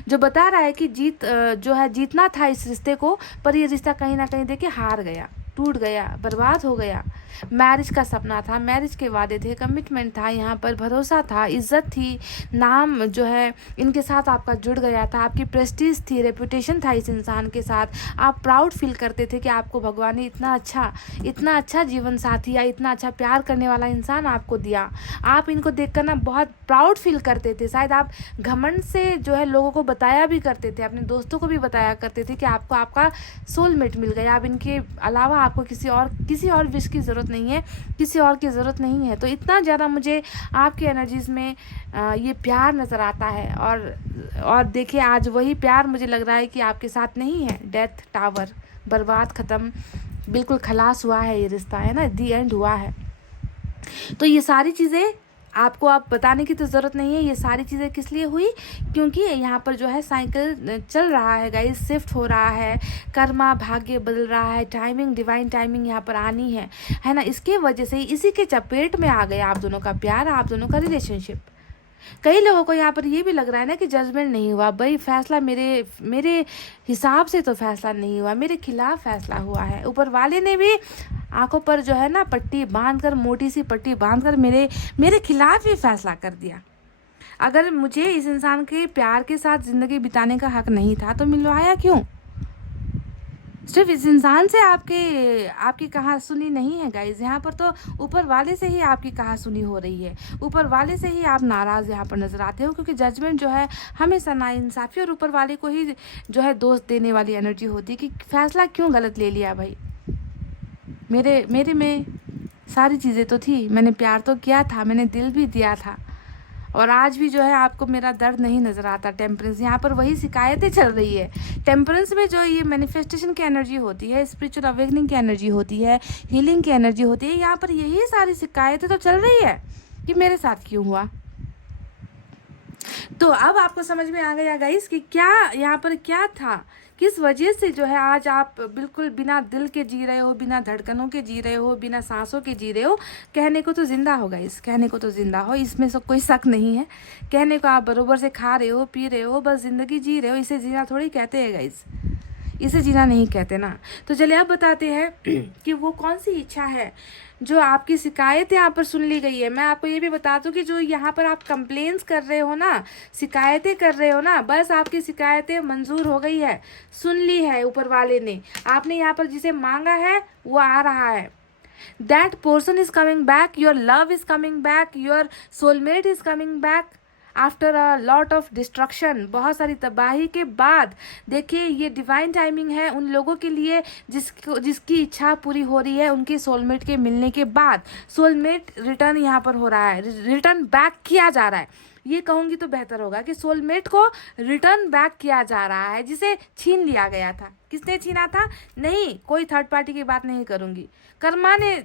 जो बता रहा है कि जो है जीतना था इस रिश्ते को, पर ये रिश्ता कहीं ना कहीं देखिए हार गया, टूट गया, बर्बाद हो गया। मैरिज का सपना था, मैरिज के वादे थे, कमिटमेंट था, यहाँ पर भरोसा था, इज्जत थी, नाम जो है इनके साथ आपका जुड़ गया था, आपकी प्रेस्टीज थी, रेपुटेशन था इस इंसान के साथ। आप प्राउड फील करते थे कि आपको भगवान ने इतना अच्छा जीवन साथी या इतना अच्छा प्यार करने वाला इंसान आपको दिया। आप इनको देखकर ना बहुत प्राउड फील करते थे। शायद आप घमंड से जो है लोगों को बताया भी करते थे, अपने दोस्तों को भी बताया करते थे कि आपको आपका सोलमेट मिल गया, अब इनके अलावा आपको किसी और विश की ज़रूरत नहीं है, किसी और की ज़रूरत नहीं है। तो इतना ज़्यादा मुझे आपकी एनर्जीज़ में ये प्यार नज़र आता है। और देखिए आज वही प्यार मुझे लग रहा है कि आपके साथ नहीं है। डेथ टावर, बर्बाद, ख़त्म, बिल्कुल खलास हुआ है ये रिश्ता, है ना, दी एंड हुआ है। तो ये सारी चीज़ें आपको आप बताने की तो ज़रूरत नहीं है। ये सारी चीज़ें किस लिए हुई? क्योंकि यहाँ पर जो है साइकिल चल रहा है गाइस, शिफ्ट हो रहा है, कर्मा, भाग्य बदल रहा है, टाइमिंग, डिवाइन टाइमिंग यहाँ पर आनी है ना। इसके वजह से इसी के चपेट में आ गया आप दोनों का प्यार, आप दोनों का रिलेशनशिप। कई लोगों को यहाँ पर ये भी लग रहा है ना कि जजमेंट नहीं हुआ, भाई फैसला मेरे हिसाब से तो फैसला नहीं हुआ, मेरे खिलाफ फैसला हुआ है। ऊपर वाले ने भी आंखों पर जो है ना पट्टी बांधकर, मोटी सी पट्टी बांधकर मेरे खिलाफ ही फैसला कर दिया। अगर मुझे इस इंसान के प्यार के साथ ज़िंदगी बिताने का हक नहीं था तो मिलवाया क्यों? सिर्फ इस इंसान से आपकी कहा सुनी नहीं है गाइज, यहाँ पर तो ऊपर वाले से ही आपकी कहा सुनी हो रही है। ऊपर वाले से ही आप नाराज़ यहाँ पर नज़र आते हो, क्योंकि जजमेंट जो है हमेशा नाइंसाफ़ी और ऊपर वाले को ही जो है दोष देने वाली एनर्जी होती है कि फैसला क्यों गलत ले लिया भाई। मेरे में सारी चीज़ें तो थी, मैंने प्यार तो किया था, मैंने दिल भी दिया था, और आज भी जो है आपको मेरा दर्द नहीं नज़र आता। टेम्परेंस, यहाँ पर वही शिकायतें चल रही है। टेम्परेंस में जो ये मैनिफेस्टेशन की एनर्जी होती है, स्पिरिचुअल अवेकनिंग की एनर्जी होती है, हीलिंग की एनर्जी होती है, यहाँ पर यही सारी शिकायतें तो चल रही है कि मेरे साथ क्यों हुआ। तो अब आपको समझ में आ गया गाइस कि क्या यहाँ पर क्या था, किस वजह से जो है आज आप बिल्कुल बिना दिल के जी रहे हो, बिना धड़कनों के जी रहे हो, बिना सांसों के जी रहे हो। कहने को तो जिंदा हो गाइस, कहने को तो जिंदा हो, इसमें सब कोई शक नहीं है। कहने को आप बरोबर से खा रहे हो, पी रहे हो, बस जिंदगी जी रहे हो। इसे जीना थोड़ी कहते हैं गाइस, इसे जीना नहीं कहते ना। तो चलिए अब बताते हैं कि वो कौन सी इच्छा है जो आपकी शिकायत यहाँ पर सुन ली गई है। मैं आपको ये भी बता दूं कि जो यहाँ पर आप कंप्लेंट्स कर रहे हो ना, शिकायतें कर रहे हो ना, बस आपकी शिकायतें मंजूर हो गई है, सुन ली है ऊपर वाले ने। आपने यहाँ पर जिसे मांगा है वो आ रहा है। That person is coming back, your love is coming back, your soulmate is coming back after a lot of destruction. बहुत सारी तबाही के बाद देखिए ये डिवाइन टाइमिंग है उन लोगों के लिए जिसकी इच्छा पूरी हो रही है उनके सोलमेट के मिलने के बाद। सोलमेट रिटर्न यहाँ पर हो रहा है, रिटर्न बैक किया जा रहा है। ये कहूँगी तो बेहतर होगा कि सोलमेट को रिटर्न बैक किया जा रहा है, जिसे छीन लिया गया था। किसने छीना था? नहीं, कोई थर्ड पार्टी की बात नहीं करूँगी, कर्मा ने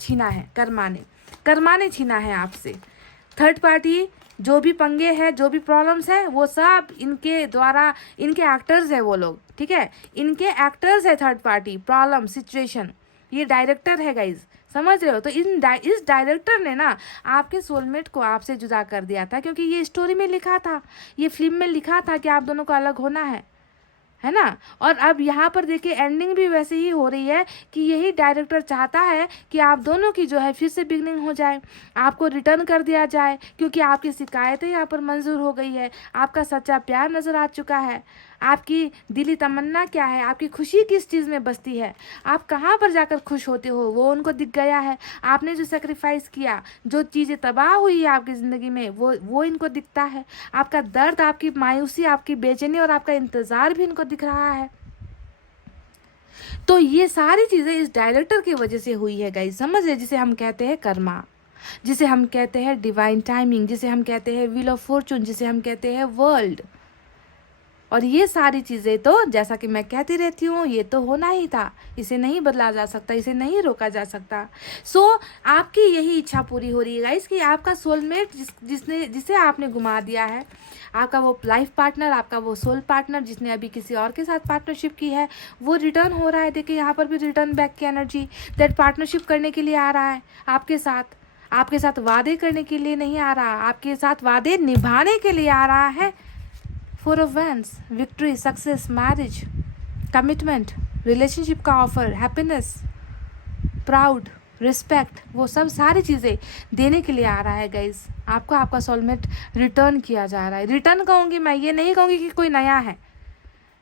छीना है, कर्मा ने छीना है आपसे। थर्ड पार्टी जो भी पंगे हैं, जो भी प्रॉब्लम्स है, वो सब इनके द्वारा, इनके एक्टर्स है वो लोग, ठीक है, इनके एक्टर्स है थर्ड पार्टी, प्रॉब्लम, सिचुएशन। ये डायरेक्टर है गाइज, समझ रहे हो? तो इस डायरेक्टर ने ना आपके सोलमेट को आपसे जुदा कर दिया था, क्योंकि ये स्टोरी में लिखा था, ये फिल्म में लिखा था कि आप दोनों को अलग होना है ना। और अब यहाँ पर देखिए एंडिंग भी वैसे ही हो रही है कि यही डायरेक्टर चाहता है कि आप दोनों की जो है फिर से बिगनिंग हो जाए, आपको रिटर्न कर दिया जाए, क्योंकि आपकी शिकायतें यहाँ पर मंजूर हो गई है, आपका सच्चा प्यार नज़र आ चुका है, आपकी दिली तमन्ना क्या है, आपकी खुशी किस चीज़ में बसती है, आप कहाँ पर जाकर खुश होते हो, वो उनको दिख गया है। आपने जो सेक्रीफाइस किया, जो चीज़ें तबाह हुई है आपकी ज़िंदगी में, वो इनको दिखता है। आपका दर्द, आपकी मायूसी, आपकी बेचैनी और आपका इंतज़ार भी इनको दिख रहा है। तो ये सारी चीज़ें इस डायरेक्टर की वजह से हुई है गाइस, समझ रहे? जिसे हम कहते हैं कर्मा, जिसे हम कहते हैं डिवाइन टाइमिंग, जिसे हम कहते हैं व्हील ऑफ फॉर्चून, जिसे हम कहते हैं वर्ल्ड। और ये सारी चीज़ें तो जैसा कि मैं कहती रहती हूँ, ये तो होना ही था, इसे नहीं बदला जा सकता, इसे नहीं रोका जा सकता। सो आपकी यही इच्छा पूरी हो रही है गाइस कि आपका सोलमेट जिसे आपने घुमा दिया है, आपका वो लाइफ पार्टनर, आपका वो सोल पार्टनर जिसने अभी किसी और के साथ पार्टनरशिप की है, वो रिटर्न हो रहा है। देखिए यहाँ पर भी रिटर्न बैक की एनर्जी, दैट पार्टनरशिप करने के लिए आ रहा है आपके साथ वादे करने के लिए नहीं आ रहा, आपके साथ वादे निभाने के लिए आ रहा है। Four of wands, victory, success, marriage, commitment, relationship का ऑफर, हैप्पीनेस, प्राउड, रिस्पेक्ट, वो सब सारी चीज़ें देने के लिए आ रहा है गाइज। आपको आपका सोलमेट रिटर्न किया जा रहा है। रिटर्न कहूँगी मैं, ये नहीं कहूँगी कि कोई नया है,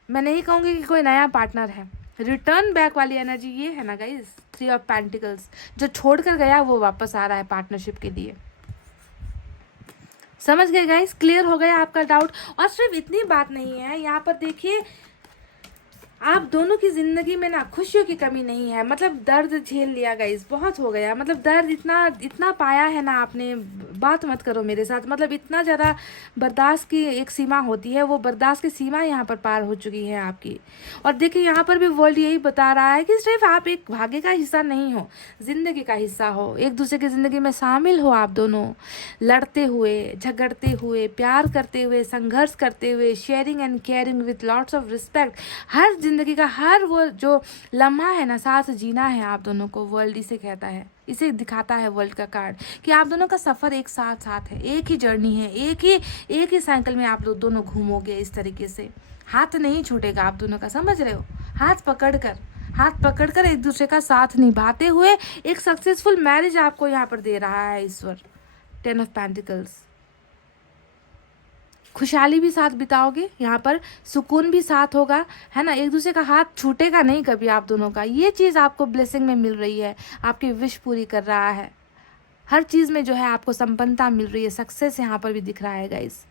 मैं नहीं कहूँगी कि कोई नया पार्टनर है। रिटर्न बैक वाली एनर्जी ये है ना गाइज, 3 ऑफ पेंटिकल्स, जो छोड़ कर गया वो वापस आ रहा है पार्टनरशिप के लिए। समझ गए गाइस? क्लियर हो गया आपका डाउट? और सिर्फ इतनी बात नहीं है, यहाँ पर देखिए आप दोनों की ज़िंदगी में ना खुशियों की कमी नहीं है। मतलब दर्द झेल लिया गाइस, बहुत हो गया, मतलब दर्द इतना पाया है ना आपने, बात मत करो मेरे साथ। मतलब इतना ज़्यादा बर्दाश्त की एक सीमा होती है, वो बर्दाश्त की सीमा यहाँ पर पार हो चुकी है आपकी। और देखिए यहाँ पर भी वर्ल्ड यही बता रहा है कि सिर्फ आप एक भाग्य का हिस्सा नहीं हो, ज़िंदगी का हिस्सा हो, एक दूसरे की ज़िंदगी में शामिल हो। आप दोनों लड़ते हुए, झगड़ते हुए, प्यार करते हुए, संघर्ष करते हुए, sharing and caring with lots of respect, हर जिंदगी का हर वो जो लम्हा है ना, साथ जीना है आप दोनों को। वर्ल्ड इसे कहता है, इसे दिखाता है वर्ल्ड का कार्ड कि आप दोनों का सफ़र एक साथ है, एक ही जर्नी है, एक ही साइकिल में आप लोग दोनों घूमोगे। इस तरीके से हाथ नहीं छूटेगा आप दोनों का, समझ रहे हो? हाथ पकड़कर एक दूसरे का साथ निभाते हुए एक सक्सेसफुल मैरिज आपको यहाँ पर दे रहा है ईश्वर। 10 ऑफ पेंटिकल्स, खुशहाली भी साथ बिताओगे, यहाँ पर सुकून भी साथ होगा, है ना। एक दूसरे का हाथ छूटेगा नहीं कभी आप दोनों का। ये चीज़ आपको ब्लेसिंग में मिल रही है, आपकी विश पूरी कर रहा है। हर चीज़ में जो है आपको संपन्नता मिल रही है, सक्सेस यहाँ पर भी दिख रहा है गाइस।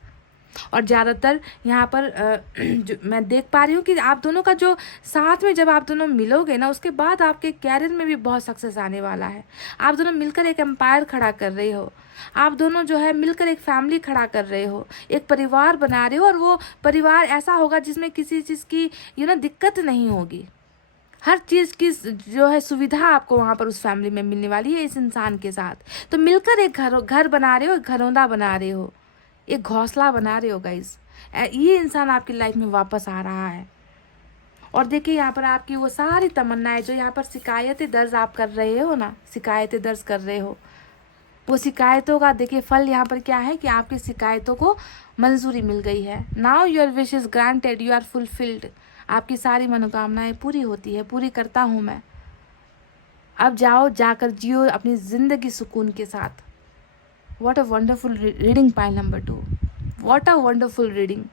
और ज़्यादातर यहाँ पर जो मैं देख पा रही हूँ कि आप दोनों का जो साथ में जब आप दोनों मिलोगे ना, उसके बाद आपके कैरियर में भी बहुत सक्सेस आने वाला है। आप दोनों मिलकर एक एम्पायर खड़ा कर रहे हो, आप दोनों जो है मिलकर एक फैमिली खड़ा कर रहे हो, एक परिवार बना रहे हो। और वो परिवार ऐसा होगा जिसमें किसी चीज़ की दिक्कत नहीं होगी। हर चीज़ की जो है सुविधा आपको वहाँ पर उस फैमिली में मिलने वाली है इस इंसान के साथ। तो मिलकर एक घर बना रहे हो, एक घरौंदा बना रहे हो, एक घोंसला बना रहे हो गाइस। ये इंसान आपकी लाइफ में वापस आ रहा है। और देखिए यहाँ पर आपकी वो सारी तमन्नाएं जो यहाँ पर शिकायतें दर्ज आप कर रहे हो ना, शिकायतें दर्ज कर रहे हो, वो शिकायतों का देखिए फल यहाँ पर क्या है कि आपकी शिकायतों को मंजूरी मिल गई है। Now your wish is granted, you are fulfilled. आपकी सारी मनोकामनाएं पूरी होती है, पूरी करता हूँ मैं। अब जाओ, जाकर जियो अपनी ज़िंदगी सुकून के साथ। What a wonderful reading, pile number 2. What a wonderful reading.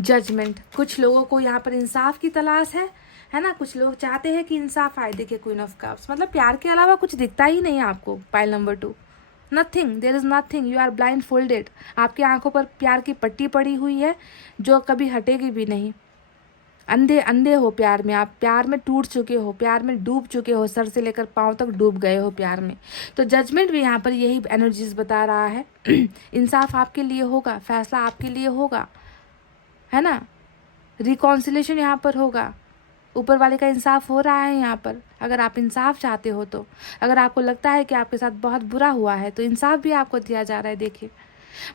Judgement, कुछ लोगों को यहाँ पर इंसाफ की तलाश है ना। कुछ लोग चाहते हैं कि इंसाफ आए। देखिए क्वीन ऑफ कप्स, मतलब प्यार के अलावा कुछ दिखता ही नहीं आपको। Pile number 2, nothing, there is nothing, you are blindfolded. आपकी आंखों पर प्यार की पट्टी पड़ी हुई है जो कभी हटेगी भी नहीं। अंधे अंधे हो प्यार में, आप प्यार में टूट चुके हो, प्यार में डूब चुके हो, सर से लेकर पाँव तक डूब गए हो प्यार में। तो जजमेंट भी यहाँ पर यही एनर्जीज बता रहा है। इंसाफ आपके लिए होगा, फैसला आपके लिए होगा, है ना। रिकॉन्सिलेशन यहाँ पर होगा, ऊपर वाले का इंसाफ हो रहा है यहाँ पर। अगर आप इंसाफ चाहते हो तो, अगर आपको लगता है कि आपके साथ बहुत बुरा हुआ है तो इंसाफ भी आपको दिया जा रहा है। देखिए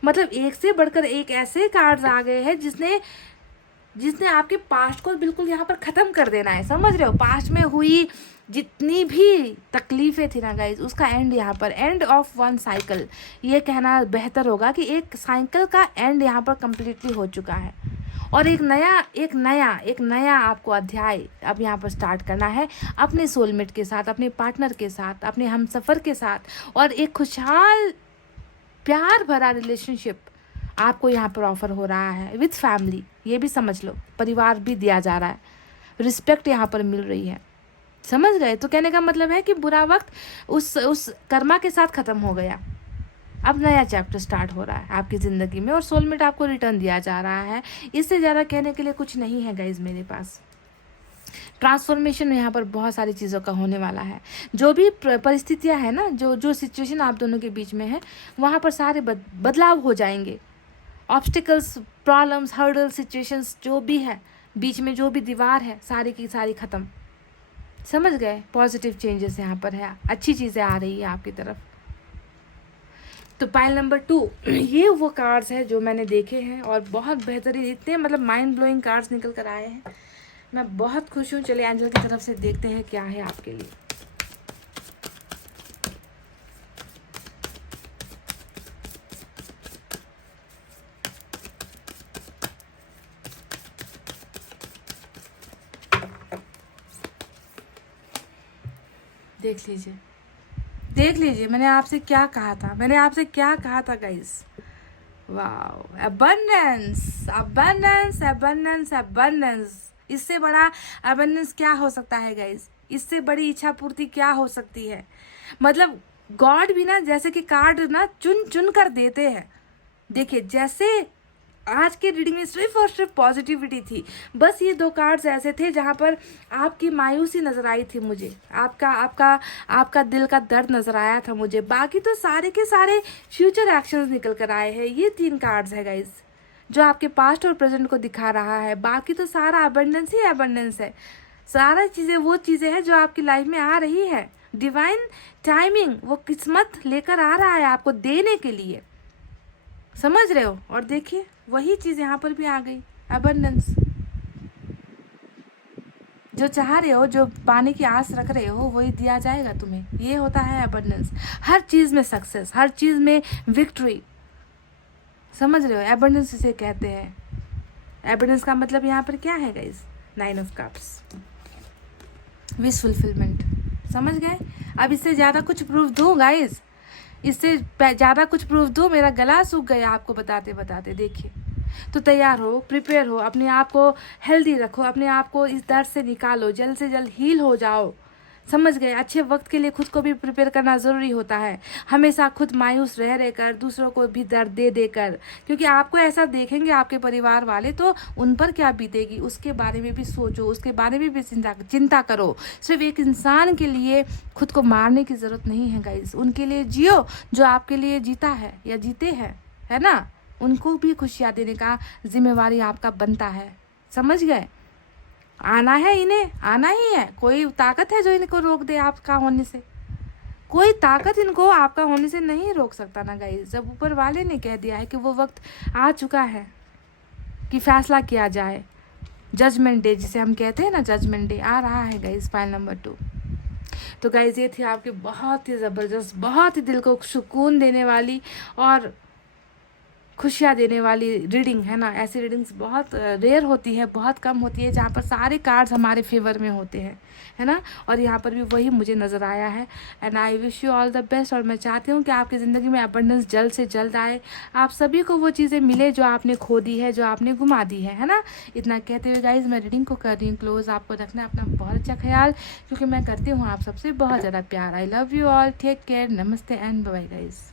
मतलब एक से बढ़कर एक ऐसे कार्ड्स आ गए हैं जिसने आपके पास्ट को बिल्कुल यहाँ पर ख़त्म कर देना है। समझ रहे हो, पास्ट में हुई जितनी भी तकलीफ़ें थी ना गाइज, उसका एंड यहाँ पर, एंड ऑफ वन साइकिल, ये कहना बेहतर होगा कि एक साइकिल का एंड यहाँ पर कम्प्लीटली हो चुका है। और एक नया आपको अध्याय अब यहाँ पर स्टार्ट करना है अपने सोलमेट के साथ, अपने पार्टनर के साथ, अपने हमसफ़र के साथ। और एक खुशहाल प्यार भरा रिलेशनशिप आपको यहाँ पर ऑफर हो रहा है विथ फैमिली। ये भी समझ लो, परिवार भी दिया जा रहा है, रिस्पेक्ट यहाँ पर मिल रही है। समझ गए? तो कहने का मतलब है कि बुरा वक्त उस कर्मा के साथ ख़त्म हो गया, अब नया चैप्टर स्टार्ट हो रहा है आपकी ज़िंदगी में, और सोलमेट आपको रिटर्न दिया जा रहा है। इससे ज़्यादा कहने के लिए कुछ नहीं है गाइज मेरे पास। ट्रांसफॉर्मेशन यहाँ पर बहुत सारी चीज़ों का होने वाला है। जो भी परिस्थितियाँ हैं ना, जो सिचुएशन आप दोनों के बीच में है, वहाँ पर सारे बदलाव हो जाएंगे। ऑब्स्टिकल्स, प्रॉब्लम्स, हर्डल सिचुएशंस जो भी है बीच में, जो भी दीवार है, सारी की सारी ख़त्म। समझ गए? पॉजिटिव चेंजेस यहाँ पर है, अच्छी चीज़ें आ रही है आपकी तरफ। तो पाइल नंबर 2, ये वो कार्ड्स है जो मैंने देखे हैं और बहुत बेहतरीन, इतने मतलब माइंड ब्लोइंग कार्ड्स निकल कर आए हैं। मैं बहुत खुश हूँ। चलिए एंजल की तरफ से देखते हैं क्या है आपके लिए। देख लीजिए मैंने आपसे क्या कहा था guys. Wow, abundance, abundance, abundance, abundance. इससे बड़ा अबंडेंस क्या हो सकता है गाइस? इससे बड़ी इच्छा पूर्ति क्या हो सकती है? मतलब गॉड भी ना जैसे कि कार्ड ना चुन चुन कर देते हैं। देखिए जैसे आज के रीडिंग में सिर्फ और सिर्फ पॉजिटिविटी थी। बस ये 2 कार्ड्स ऐसे थे जहाँ पर आपकी मायूसी नज़र आई थी मुझे, आपका दिल का दर्द नज़र आया था मुझे। बाकी तो सारे के सारे फ्यूचर एक्शंस निकल कर आए हैं। ये 3 कार्ड्स है गाइज जो आपके पास्ट और प्रेजेंट को दिखा रहा है। बाकी तो सारा अबंडेंस ही अबंडेंस है। सारा चीज़ें वो चीज़ें हैं जो आपकी लाइफ में आ रही है। डिवाइन टाइमिंग, वो किस्मत लेकर आ रहा है आपको देने के लिए। समझ रहे हो? और देखिए वही चीज़ यहाँ पर भी आ गई, अबंडेंस। जो चाह रहे हो, जो पाने की आस रख रहे हो, वही दिया जाएगा तुम्हें। ये होता है अबंडेंस। हर चीज़ में सक्सेस, हर चीज़ में विक्ट्री। समझ रहे हो? अबंडेंस इसे कहते हैं। अबंडेंस का मतलब यहाँ पर क्या है guys? 9 of cups, wish fulfilment. समझ गए? अब इससे ज़्यादा कुछ प्रूफ दूँ गाइज? इससे ज़्यादा कुछ प्रूफ दो? मेरा गला सूख गया आपको बताते बताते। देखिए, तो तैयार हो, प्रिपेयर हो, अपने आप को हेल्दी रखो, अपने आप को इस दर्द से निकालो, जल्द से जल्द हील हो जाओ। समझ गए? अच्छे वक्त के लिए खुद को भी प्रिपेयर करना ज़रूरी होता है। हमेशा खुद मायूस रह रहकर दूसरों को भी दर्द दे देकर, क्योंकि आपको ऐसा देखेंगे आपके परिवार वाले तो उन पर क्या बीतेगी उसके बारे में भी सोचो, उसके बारे में भी चिंता करो। सिर्फ एक इंसान के लिए खुद को मारने की ज़रूरत नहीं है गाइस। उनके लिए जियो जो आपके लिए जीता है या जीते हैं, है ना? उनको भी खुशियाँ देने का जिम्मेवारी आपका बनता है। समझ गए? आना है, इन्हें आना ही है। कोई ताकत है जो इनको रोक दे आपका होने से? कोई ताकत इनको आपका होने से नहीं रोक सकता ना गाइस। जब ऊपर वाले ने कह दिया है कि वो वक्त आ चुका है कि फैसला किया जाए, जजमेंट डे जिसे हम कहते हैं ना, जजमेंट डे आ रहा है गाइस, फाइल नंबर 2। तो गाइस ये थी आपकी बहुत ही ज़बरदस्त, बहुत ही दिल को सुकून देने वाली और खुशियाँ देने वाली रीडिंग, है ना? ऐसी रीडिंग्स बहुत रेयर होती है, बहुत कम होती है जहाँ पर सारे कार्ड्स हमारे फेवर में होते हैं, है ना? और यहाँ पर भी वही मुझे नज़र आया है। And I wish you all the best. और मैं चाहती हूँ कि आपकी ज़िंदगी में अबंडेंस जल्द से जल्द आए, आप सभी को वो चीज़ें मिले जो आपने खो दी है, जो आपने घुमा दी है ना? इतना कहते हुए गाइज मैं रीडिंग को कर रही हूँ क्लोज। आपको रखना है अपना बहुत अच्छा ख्याल, क्योंकि मैं करती हूँ आप सबसे बहुत ज़्यादा प्यार। I love you all, take care, नमस्ते एंड बाय गाइज।